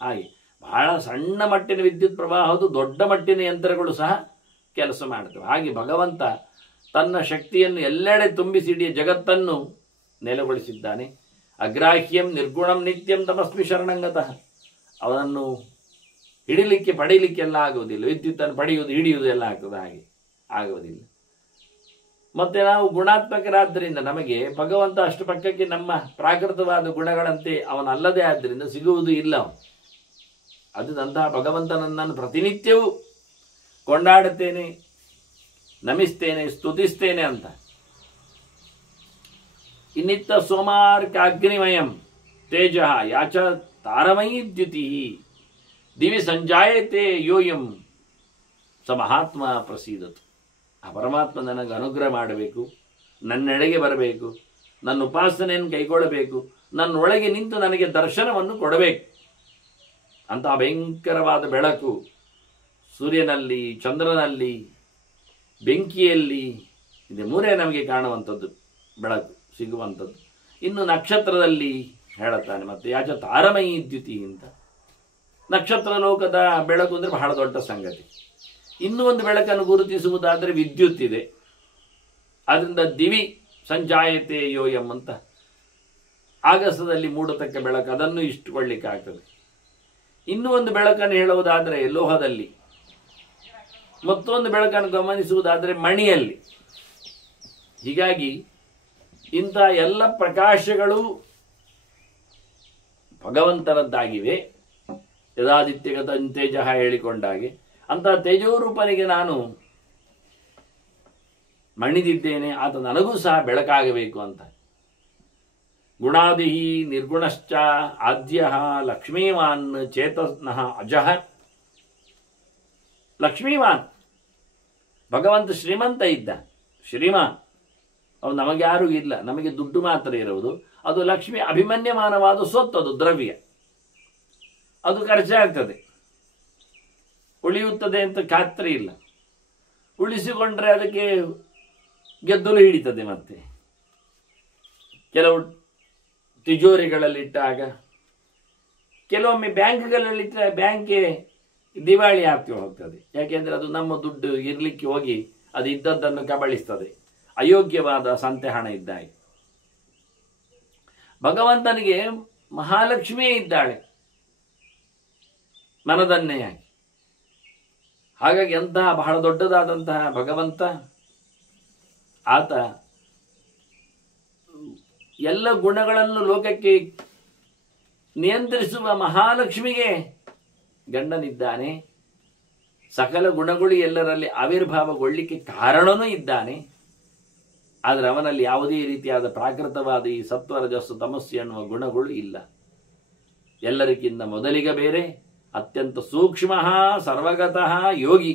ಹಾಗೆ ಬಹಳ ಸಣ್ಣ ಮಟ್ಟಿನ ವಿದ್ಯುತ್ ಪ್ರವಾಹದ್ದು ದೊಡ್ಡ ಮಟ್ಟಿನ ಯಂತ್ರಗಳು ಸಹ ಕೆಲಸ ಮಾಡ್ತವೆ. ಹಾಗೆ ಭಗವಂತ ತನ್ನ ಶಕ್ತಿಯನ್ನು ಎಲ್ಲೆಡೆ ತುಂಬಿಸಿ ಇಡೀ ಜಗತ್ತನ್ನು ನೆಲೆಗೊಳಿಸಿದ್ದಾನೆ. ಅಗ್ರಾಹ್ಯಂ ನಿರ್ಗುಣಂ ನಿತ್ಯಂ ತಮಸ್ಮಿ ಶರಣಂಗತಃ. ಅವನನ್ನು ಹಿಡಿಲಿಕ್ಕೆ ಪಡೀಲಿಕ್ಕೆಲ್ಲ ಆಗುವುದಿಲ್ಲ. ವಿದ್ಯುತ್ತನ್ನು ಪಡೆಯುವುದು ಹಿಡಿಯುವುದು ಎಲ್ಲ ಆಗ್ತದೆ, ಹಾಗೆ ಆಗುವುದಿಲ್ಲ. ಮತ್ತೆ ನಾವು ಗುಣಾತ್ಮಕರಾದ್ದರಿಂದ ನಮಗೆ ಭಗವಂತ ಅಷ್ಟು ಪಕ್ಕಕ್ಕೆ ನಮ್ಮ ಪ್ರಾಕೃತವಾದ ಗುಣಗಳಂತೆ ಅವನಲ್ಲದೆ ಆದ್ದರಿಂದ ಸಿಗುವುದು ಇಲ್ಲ. ಅಂತಹ ಭಗವಂತನನ್ನು ನಾನು ಪ್ರತಿನಿತ್ಯವೂ ಕೊಂಡಾಡುತ್ತೇನೆ, ನಮಿಸ್ತೇನೆ, ಸ್ತುತಿಸ್ತೇನೆ ಅಂತ. ಇನ್ನಿತ್ತ ಸೋಮಾರ್ಕ ಅಗ್ನಿಮಯಂ ತೇಜ ಯಾಚ ತಾರಮಯೀ ದ್ಯುತಿ ದಿವಿ ಸಂಜಾಯತೆ ಯೋಯಂ ಸ ಮಹಾತ್ಮ ಪ್ರಸೀದತು. ಆ ಪರಮಾತ್ಮ ನನಗೆ ಅನುಗ್ರಹ ಮಾಡಬೇಕು, ನನ್ನೆಡೆಗೆ ಬರಬೇಕು, ನನ್ನ ಉಪಾಸನೆಯನ್ನು ಕೈಗೊಳ್ಳಬೇಕು, ನನ್ನೊಳಗೆ ನಿಂತು ನನಗೆ ದರ್ಶನವನ್ನು ಕೊಡಬೇಕು. ಅಂತಹ ಭಯಂಕರವಾದ ಬೆಳಕು ಸೂರ್ಯನಲ್ಲಿ, ಚಂದ್ರನಲ್ಲಿ, ಬೆಂಕಿಯಲ್ಲಿ ಇದೆ. ಮೂರೇ ನಮಗೆ ಕಾಣುವಂಥದ್ದು, ಬೆಳಕು ಸಿಗುವಂಥದ್ದು. ಇನ್ನು ನಕ್ಷತ್ರದಲ್ಲಿ ಹೇಳುತ್ತಾನೆ ಮತ್ತೆ ಯಾಚ ತಾರಮಯೀ ದ್ಯುತಿ ಅಂತ. ನಕ್ಷತ್ರ ಲೋಕದ ಬೆಳಕು ಅಂದರೆ ಬಹಳ ದೊಡ್ಡ ಸಂಗತಿ. ಇನ್ನೂ ಒಂದು ಬೆಳಕನ್ನು ಗುರುತಿಸುವುದಾದರೆ ವಿದ್ಯುತ್ ಇದೆ. ಅದರಿಂದ ದಿವಿ ಸಂಜಾಯತೆ ಯೋಯಂ ಅಂತ ಆಗಸದಲ್ಲಿ ಮೂಡತಕ್ಕ ಬೆಳಕು, ಅದನ್ನು ಇಷ್ಟುಕೊಳ್ಳಿಕ್ಕಾಗ್ತದೆ. ಇನ್ನೂ ಒಂದು ಬೆಳಕನ್ನು ಹೇಳುವುದಾದರೆ ಲೋಹದಲ್ಲಿ, ಮತ್ತೊಂದು ಬೆಳಕನ್ನು ಗಮನಿಸುವುದಾದರೆ ಮಣಿಯಲ್ಲಿ. ಹೀಗಾಗಿ ಇಂಥ ಎಲ್ಲ ಪ್ರಕಾಶಗಳು ಭಗವಂತನದ್ದಾಗಿವೆ. ಯದಾದಿತ್ಯಗತ ತೇಜ ಹೇಳಿಕೊಂಡಾಗೆ ಅಂತಹ ತೇಜೋರೂಪನಿಗೆ ನಾನು ಮಣಿದಿದ್ದೇನೆ, ಆತ ನನಗೂ ಸಹ ಬೆಳಕಾಗಬೇಕು ಅಂತ. ಗುಣಾದಿ ನಿರ್ಗುಣಶ್ಚ ಆದ್ಯ ಲಕ್ಷ್ಮೀವಾನ್ ಚೇತನಃ ಅಜಃ. ಲಕ್ಷ್ಮೀವಾನ್ ಭಗವಂತ ಶ್ರೀಮಂತ ಇದ್ದ, ಶ್ರೀಮಾನ್. ಅವನು ನಮಗ್ಯಾರೂ ಇಲ್ಲ, ನಮಗೆ ದುಡ್ಡು ಮಾತ್ರ ಇರುವುದು. ಅದು ಲಕ್ಷ್ಮಿ ಅಭಿಮನ್ಯಮಾನವಾದ ಸ್ವತ್ತು, ಅದು ದ್ರವ್ಯ, ಅದು ಖರ್ಚಾಗ್ತದೆ, ಉಳಿಯುತ್ತದೆ ಅಂತ ಖಾತ್ರಿ ಇಲ್ಲ. ಉಳಿಸಿಕೊಂಡ್ರೆ ಅದಕ್ಕೆ ಗೆದ್ದಲು ಹಿಡಿತದೆ. ಮತ್ತೆ ಕೆಲವು ತಿಜೋರಿಗಳಲ್ಲಿಟ್ಟಾಗ, ಕೆಲವೊಮ್ಮೆ ಬ್ಯಾಂಕ್ಗಳಲ್ಲಿಟ್ಟರೆ ಬ್ಯಾಂಕ್ಗೆ ದಿವಾಳಿ ಆಗ್ತಿ ಹೋಗ್ತದೆ. ಯಾಕೆಂದರೆ ಅದು ನಮ್ಮ ದುಡ್ಡು ಇರಲಿಕ್ಕೆ ಹೋಗಿ ಅದು ಇದ್ದದ್ದನ್ನು ಕಬಳಿಸ್ತದೆ, ಅಯೋಗ್ಯವಾದ ಸಂತೆ ಹಣ ಇದ್ದಾಗೆ. ಭಗವಂತನಿಗೆ ಮಹಾಲಕ್ಷ್ಮಿಯೇ ಇದ್ದಾಳೆ ಮನದನ್ನೆಯಾಗಿ. ಹಾಗಾಗಿ ಅಂತಹ ಬಹಳ ದೊಡ್ಡದಾದಂತಹ ಭಗವಂತ, ಆತ ಎಲ್ಲ ಗುಣಗಳನ್ನು ಲೋಕಕ್ಕೆ ನಿಯಂತ್ರಿಸುವ ಮಹಾಲಕ್ಷ್ಮಿಗೆ ಗಂಡನಿದ್ದಾನೆ. ಸಕಲ ಗುಣಗಳು ಎಲ್ಲರಲ್ಲಿ ಆವಿರ್ಭಾವಗೊಳ್ಳಿಕ್ಕೆ ಕಾರಣನೂ ಇದ್ದಾನೆ. ಆದರೆ ಅವನಲ್ಲಿ ಯಾವುದೇ ರೀತಿಯಾದ ಪ್ರಾಕೃತವಾದ ಈ ಸತ್ವರಜಸ್ಸು ತಮಸ್ಸು ಎನ್ನುವ ಗುಣಗಳು ಇಲ್ಲ. ಎಲ್ಲರಿಗಿಂತ ಮೊದಲಿಗೆ ಬೇರೆ, ಅತ್ಯಂತ ಸೂಕ್ಷ್ಮ, ಸರ್ವಗತಃ ಯೋಗಿ,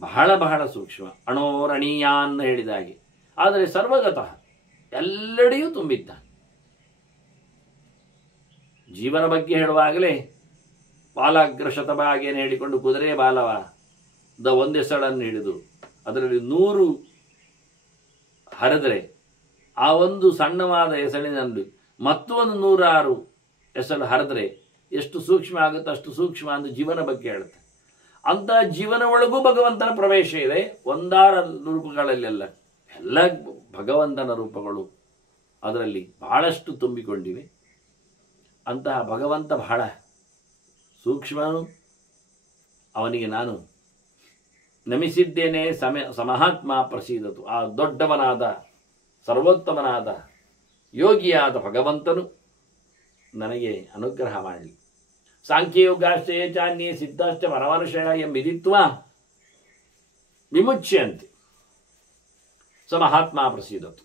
ಬಹಳ ಬಹಳ ಸೂಕ್ಷ್ಮ, ಅಣೋರಣೀಯಾನ್ ಹೇಳಿದಾಗೆ. ಆದರೆ ಸರ್ವಗತಃ ಎಲ್ಲೆಡೆಯೂ ತುಂಬಿದ್ದಾನೆ. ಜೀವನ ಬಗ್ಗೆ ಹೇಳುವಾಗಲೇ ಬಾಲಾಗ್ರ ಶತಭಾಗೇನು ಹೇಳಿಕೊಂಡು ಕುದುರೆ ಬಾಲವಾದ ಒಂದೆಸಳನ್ನು ಹಿಡಿದು ಅದರಲ್ಲಿ 100 ಹರಿದರೆ ಆ ಒಂದು ಸಣ್ಣವಾದ ಎಸಳಿನಲ್ಲಿ ಮತ್ತೊಂದು 106 ಎಸಳು ಹರಿದ್ರೆ ಎಷ್ಟು ಸೂಕ್ಷ್ಮ ಆಗುತ್ತೋ ಅಷ್ಟು ಸೂಕ್ಷ್ಮ ಅಂತ ಜೀವನ ಬಗ್ಗೆ ಹೇಳುತ್ತೆ. ಅಂತಹ ಜೀವನ ಒಳಗೂ ಭಗವಂತನ ಪ್ರವೇಶ ಇದೆ. ಒಂದಾರ ರೂಪಗಳಲ್ಲೆಲ್ಲ ಎಲ್ಲ ಭಗವಂತನ ರೂಪಗಳು ಅದರಲ್ಲಿ ಬಹಳಷ್ಟು ತುಂಬಿಕೊಂಡಿವೆ. ಅಂತಹ ಭಗವಂತ ಬಹಳ ಸೂಕ್ಷ್ಮನು. ಅವನಿಗೆ ನಾನು ನಮಿಸಿದ್ದೇನೆ. ಸಮಹಾತ್ಮ ಪ್ರಸೀದತು. ಆ ದೊಡ್ಡವನಾದ ಸರ್ವೋತ್ತಮನಾದ ಯೋಗಿಯಾದ ಭಗವಂತನು ನನಗೆ ಅನುಗ್ರಹ ಮಾಡಲಿ. ಸಾಂಖ್ಯಯೋಗಾಶ್ಚಯ ಚಾನ್ಯೇ ಸಿದ್ಧಾಶ್ಚ ಪರಮರ್ಷಯ ಎಂಬಿದಿತ್ವ ವಿಮುಚ್ಯಂತೆ ಸ ಮಹಾತ್ಮ ಪ್ರಸೀದತು.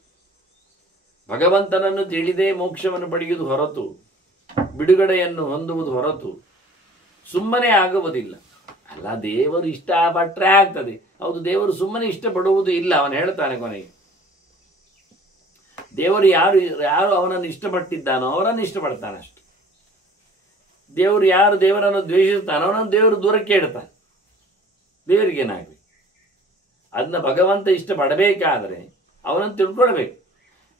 ಭಗವಂತನನ್ನು ತಿಳಿದೇ ಮೋಕ್ಷವನ್ನು ಪಡೆಯುವುದು ಹೊರತು, ಬಿಡುಗಡೆಯನ್ನು ಹೊಂದುವುದು ಹೊರತು ಸುಮ್ಮನೆ ಆಗುವುದಿಲ್ಲ. ಅಲ್ಲ, ದೇವರು ಇಷ್ಟಪಟ್ಟರೆ ಆಗ್ತದೆ. ಹೌದು, ದೇವರು ಸುಮ್ಮನೆ ಇಷ್ಟಪಡುವುದು ಇಲ್ಲ. ಅವನು ಹೇಳ್ತಾನೆ ಕೊನೆಗೆ, ದೇವರು ಯಾರು ಅವನನ್ನು ಇಷ್ಟಪಟ್ಟಿದ್ದಾನೋ ಅವರನ್ನು ಇಷ್ಟಪಡ್ತಾನೆ ಅಷ್ಟು. ದೇವರು ಯಾರು ದೇವರನ್ನು ದ್ವೇಷಿಸ್ತಾನೋ ಅವನನ್ನು ದೇವರು ದೂರಕ್ಕೆ ಇಡ್ತಾನೆ. ದೇವರಿಗೇನಾಗಬೇಕು? ಅದನ್ನ ಭಗವಂತ ಇಷ್ಟಪಡಬೇಕಾದ್ರೆ ಅವನನ್ನು ತಿಳ್ಕೊಳ್ಬೇಕು.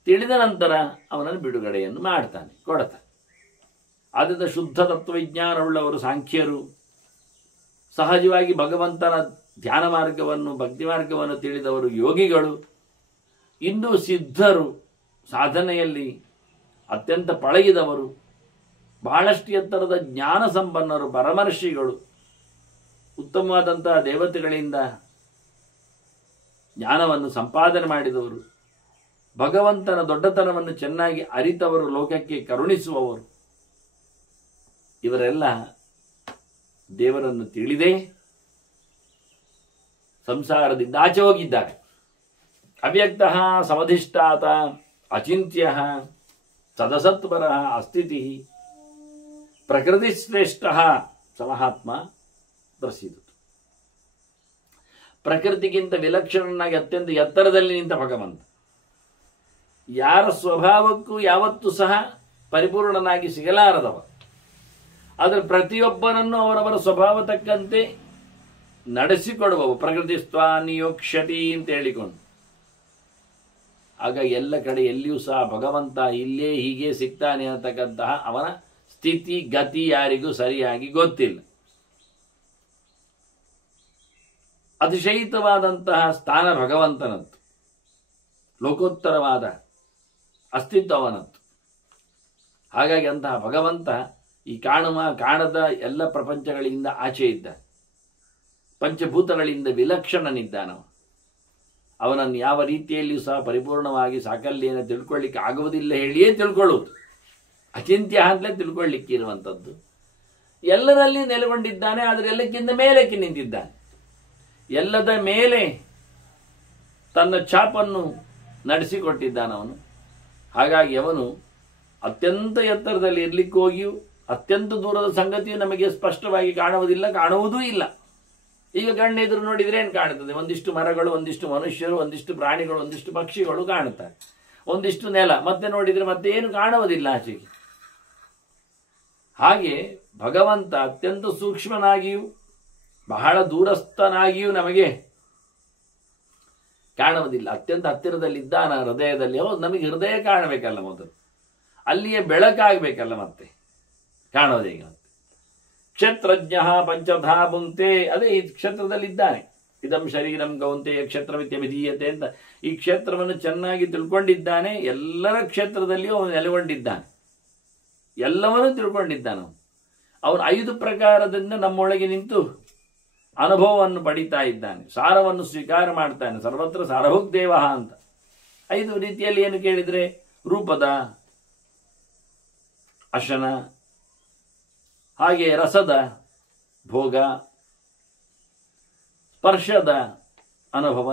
ತಿಳಿದ ನಂತರ ಅವನನ್ನು ಬಿಡುಗಡೆಯನ್ನು ಮಾಡ್ತಾನೆ, ಕೊಡ್ತಾನೆ. ಆದ್ದರಿಂದ ಶುದ್ಧ ತತ್ವವಿಜ್ಞಾನವುಳ್ಳವರು ಸಾಂಖ್ಯರು, ಸಹಜವಾಗಿ ಭಗವಂತನ ಧ್ಯಾನ ಮಾರ್ಗವನ್ನು ಭಕ್ತಿ ಮಾರ್ಗವನ್ನು ತಿಳಿದವರು ಯೋಗಿಗಳು, ಇನ್ನು ಸಿದ್ಧರು, ಸಾಧನೆಯಲ್ಲಿ ಅತ್ಯಂತ ಪಳಗಿದವರು, ಬಹಳಷ್ಟು ಎತ್ತರದ ಜ್ಞಾನ ಸಂಪನ್ನರು, ಪರಮರ್ಷಿಗಳು, ಉತ್ತಮವಾದಂತಹ ದೇವತೆಗಳಿಂದ ಜ್ಞಾನವನ್ನು ಸಂಪಾದನೆ ಮಾಡಿದವರು, ಭಗವಂತನ ದೊಡ್ಡತನವನ್ನು ಚೆನ್ನಾಗಿ ಅರಿತವರು, ಲೋಕಕ್ಕೆ ಕರುಣಿಸುವವರು, ಇವರೆಲ್ಲ ದೇವರನ್ನು ತಿಳಿದೇ ಸಂಸಾರದಿಂದ ಆಚೆ ಹೋಗಿದ್ದಾರೆ. ಅವ್ಯಕ್ತ ಸಮಧಿಷ್ಠಾತ ಅಚಿಂತ್ಯ ಸದಸತ್ವರ ಅಸ್ಥಿತಿ ಪ್ರಕೃತಿಶ್ರೇಷ್ಠ ಸಮಹಾತ್ಮ ಪ್ರಸಿದ್ಧ. ಪ್ರಕೃತಿಗಿಂತ ವಿಲಕ್ಷಣನಾಗಿ ಅತ್ಯಂತ ಎತ್ತರದಲ್ಲಿ ನಿಂತ ಭಗವಂತ, ಯಾರ ಸ್ವಭಾವಕ್ಕೂ ಯಾವತ್ತೂ ಸಹ ಪರಿಪೂರ್ಣನಾಗಿ ಸಿಗಲಾರದವ, ಆದರೆ ಪ್ರತಿಯೊಬ್ಬನನ್ನು ಅವರವರ ಸ್ವಭಾವ ತಕ್ಕಂತೆ ನಡೆಸಿಕೊಡುವವು. ಪ್ರಕೃತಿ ಸ್ವಾನಿಯೋಕ್ಷತಿ ಅಂತ ಹೇಳಿಕೊಂಡು, ಆಗ ಎಲ್ಲ ಕಡೆ ಎಲ್ಲಿಯೂ ಸಹ ಭಗವಂತ ಇಲ್ಲೇ ಹೀಗೆ ಸಿಗ್ತಾನೆ ಅನ್ನತಕ್ಕಂತಹ ಅವನ ಸ್ಥಿತಿ ಗತಿ ಯಾರಿಗೂ ಸರಿಯಾಗಿ ಗೊತ್ತಿಲ್ಲ. ಅತಿಶಯಿತವಾದಂತಹ ಸ್ಥಾನ ಭಗವಂತನದ್ದು, ಲೋಕೋತ್ತರವಾದ ಅಸ್ತಿತ್ವ ಅವನದ್ದು. ಹಾಗಾಗಿ ಅಂತಹ ಭಗವಂತ ಈ ಕಾಣದ ಎಲ್ಲ ಪ್ರಪಂಚಗಳಿಂದ ಆಚೆ ಇದ್ದ, ಪಂಚಭೂತಗಳಿಂದ ವಿಲಕ್ಷಣನಿದ್ದಾನವ. ಅವನನ್ನು ಯಾವ ರೀತಿಯಲ್ಲಿಯೂ ಸಹ ಪರಿಪೂರ್ಣವಾಗಿ ಸಾಕಲ್ಯನ ತಿಳ್ಕೊಳ್ಳಿಕ್ಕೆ ಆಗುವುದಿಲ್ಲ ಹೇಳಿಯೇ ತಿಳ್ಕೊಳ್ಳುವುದು. ಅಚಿಂತ್ಯ ಅಂತಲೇ ತಿಳ್ಕೊಳ್ಳಿಕ್ಕೆ ಇರುವಂಥದ್ದು. ಎಲ್ಲರಲ್ಲಿ ನೆಲೆಗೊಂಡಿದ್ದಾನೆ, ಆದರೆ ಎಲ್ಲಕ್ಕಿಂತ ಮೇಲಕ್ಕೆ ನಿಂತಿದ್ದಾನೆ. ಎಲ್ಲದ ಮೇಲೆ ತನ್ನ ಛಾಪನ್ನು ನಡೆಸಿಕೊಟ್ಟಿದ್ದಾನವನು. ಹಾಗಾಗಿ ಅವನು ಅತ್ಯಂತ ಎತ್ತರದಲ್ಲಿ ಇರಲಿಕ್ಕೆ ಹೋಗಿಯೂ ಅತ್ಯಂತ ದೂರದ ಸಂಗತಿಯು ನಮಗೆ ಸ್ಪಷ್ಟವಾಗಿ ಕಾಣುವುದಿಲ್ಲ, ಕಾಣುವುದೂ ಇಲ್ಲ. ಈಗ ಕಣ್ಣೆದುರು ನೋಡಿದರೆ ಏನು ಕಾಣುತ್ತದೆ? ಒಂದಿಷ್ಟು ಮರಗಳು, ಒಂದಿಷ್ಟು ಮನುಷ್ಯರು, ಒಂದಿಷ್ಟು ಪ್ರಾಣಿಗಳು, ಒಂದಿಷ್ಟು ಪಕ್ಷಿಗಳು ಕಾಣುತ್ತಾರೆ, ಒಂದಿಷ್ಟು ನೆಲ. ಮತ್ತೆ ನೋಡಿದರೆ ಮತ್ತೆ ಏನು ಕಾಣುವುದಿಲ್ಲ ಆಚೆಗೆ. ಹಾಗೆ ಭಗವಂತ ಅತ್ಯಂತ ಸೂಕ್ಷ್ಮನಾಗಿಯೂ ಬಹಳ ದೂರಸ್ಥನಾಗಿಯೂ ನಮಗೆ ಕಾಣುವುದಿಲ್ಲ. ಅತ್ಯಂತ ಹತ್ತಿರದಲ್ಲಿದ್ದಾನ ಹೃದಯದಲ್ಲಿ. ಹೌದು, ನಮಗೆ ಹೃದಯ ಕಾಣಬೇಕಲ್ಲ ಮೊದಲು, ಅಲ್ಲಿಯೇ ಬೆಳಕಾಗಬೇಕಲ್ಲ ಮತ್ತೆ ಕಾಣೋದೇಗೆ. ಮತ್ತೆ ಕ್ಷೇತ್ರಜ್ಞ ಪಂಚಧಾ ಭುಂಕ್ತೆ, ಅದೇ ಈ ಕ್ಷೇತ್ರದಲ್ಲಿದ್ದಾನೆ. ಇದಂ ಶರೀರಂ ಕೌಂತೆಯ ಕ್ಷೇತ್ರವಿತ್ಯಭಿಧೀಯತೆ ಅಂತ ಈ ಕ್ಷೇತ್ರವನ್ನು ಚೆನ್ನಾಗಿ ತಿಳ್ಕೊಂಡಿದ್ದಾನೆ. ಎಲ್ಲರ ಕ್ಷೇತ್ರದಲ್ಲಿಯೂ ಅವನು ನೆಲೆಗೊಂಡಿದ್ದಾನೆ, ಎಲ್ಲವನ್ನೂ ತಿಳ್ಕೊಂಡಿದ್ದಾನೆ. ಅವನು 5 ಪ್ರಕಾರದಿಂದ ನಮ್ಮೊಳಗೆ ನಿಂತು ಅನುಭವವನ್ನು ಪಡಿತಾ ಇದ್ದಾನೆ, ಸಾರವನ್ನು ಸ್ವೀಕಾರ ಮಾಡ್ತಾನೆ. ಸರ್ವತ್ರ ಸಾರಭುಕ್ ದೇವ ಅಂತ 5 ರೀತಿಯಲ್ಲಿ ಏನು ಕೇಳಿದರೆ, ರೂಪದ ಅಶನ, ಹಾಗೆ ರಸದ ಭೋಗ, ಸ್ಪರ್ಶದ ಅನುಭವ,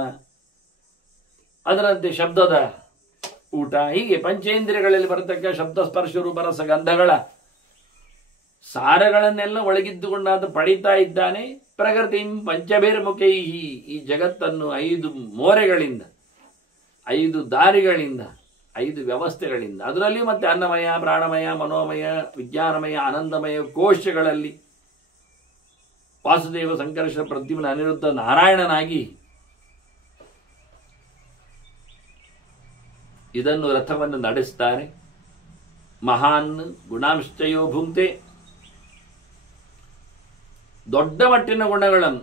ಅದರಂತೆ ಶಬ್ದದ ಊಟ, ಹೀಗೆ ಪಂಚೇಂದ್ರಿಯಗಳಲ್ಲಿ ಬರತಕ್ಕ ಶಬ್ದ ಸ್ಪರ್ಶ ರೂಪ ರಸ ಗಂಧಗಳ ಸಾರಗಳನ್ನೆಲ್ಲ ಒಳಗಿದ್ದುಕೊಂಡಾದ ಪಡಿತಾ ಇದ್ದಾನೆ. ಪ್ರಕೃತಿ ಪಂಚಭಿರ್ಮುಖೈ, ಈ ಜಗತ್ತನ್ನು 5 ಮೋರೆಗಳಿಂದ, 5 ದಾರಿಗಳಿಂದ, 5 ವ್ಯವಸ್ಥೆಗಳಿಂದ, ಅದರಲ್ಲಿಯೂ ಮತ್ತೆ ಅನ್ನಮಯ, ಪ್ರಾಣಮಯ, ಮನೋಮಯ, ವಿಜ್ಞಾನಮಯ, ಆನಂದಮಯ ಕೋಶಗಳಲ್ಲಿ ವಾಸುದೇವ, ಸಂಕರ್ಷ, ಪ್ರದ್ಯುಮ್ನ, ಅನಿರುದ್ಧ, ನಾರಾಯಣನಾಗಿ ಇದನ್ನು ರಥವನ್ನು ನಡೆಸ್ತಾರೆ. ಮಹಾನ್ ಗುಣಾಂಶ್ಚಯೋ ಭುಂಕ್ತೆ, ದೊಡ್ಡ ಮಟ್ಟಿನ ಗುಣಗಳನ್ನು,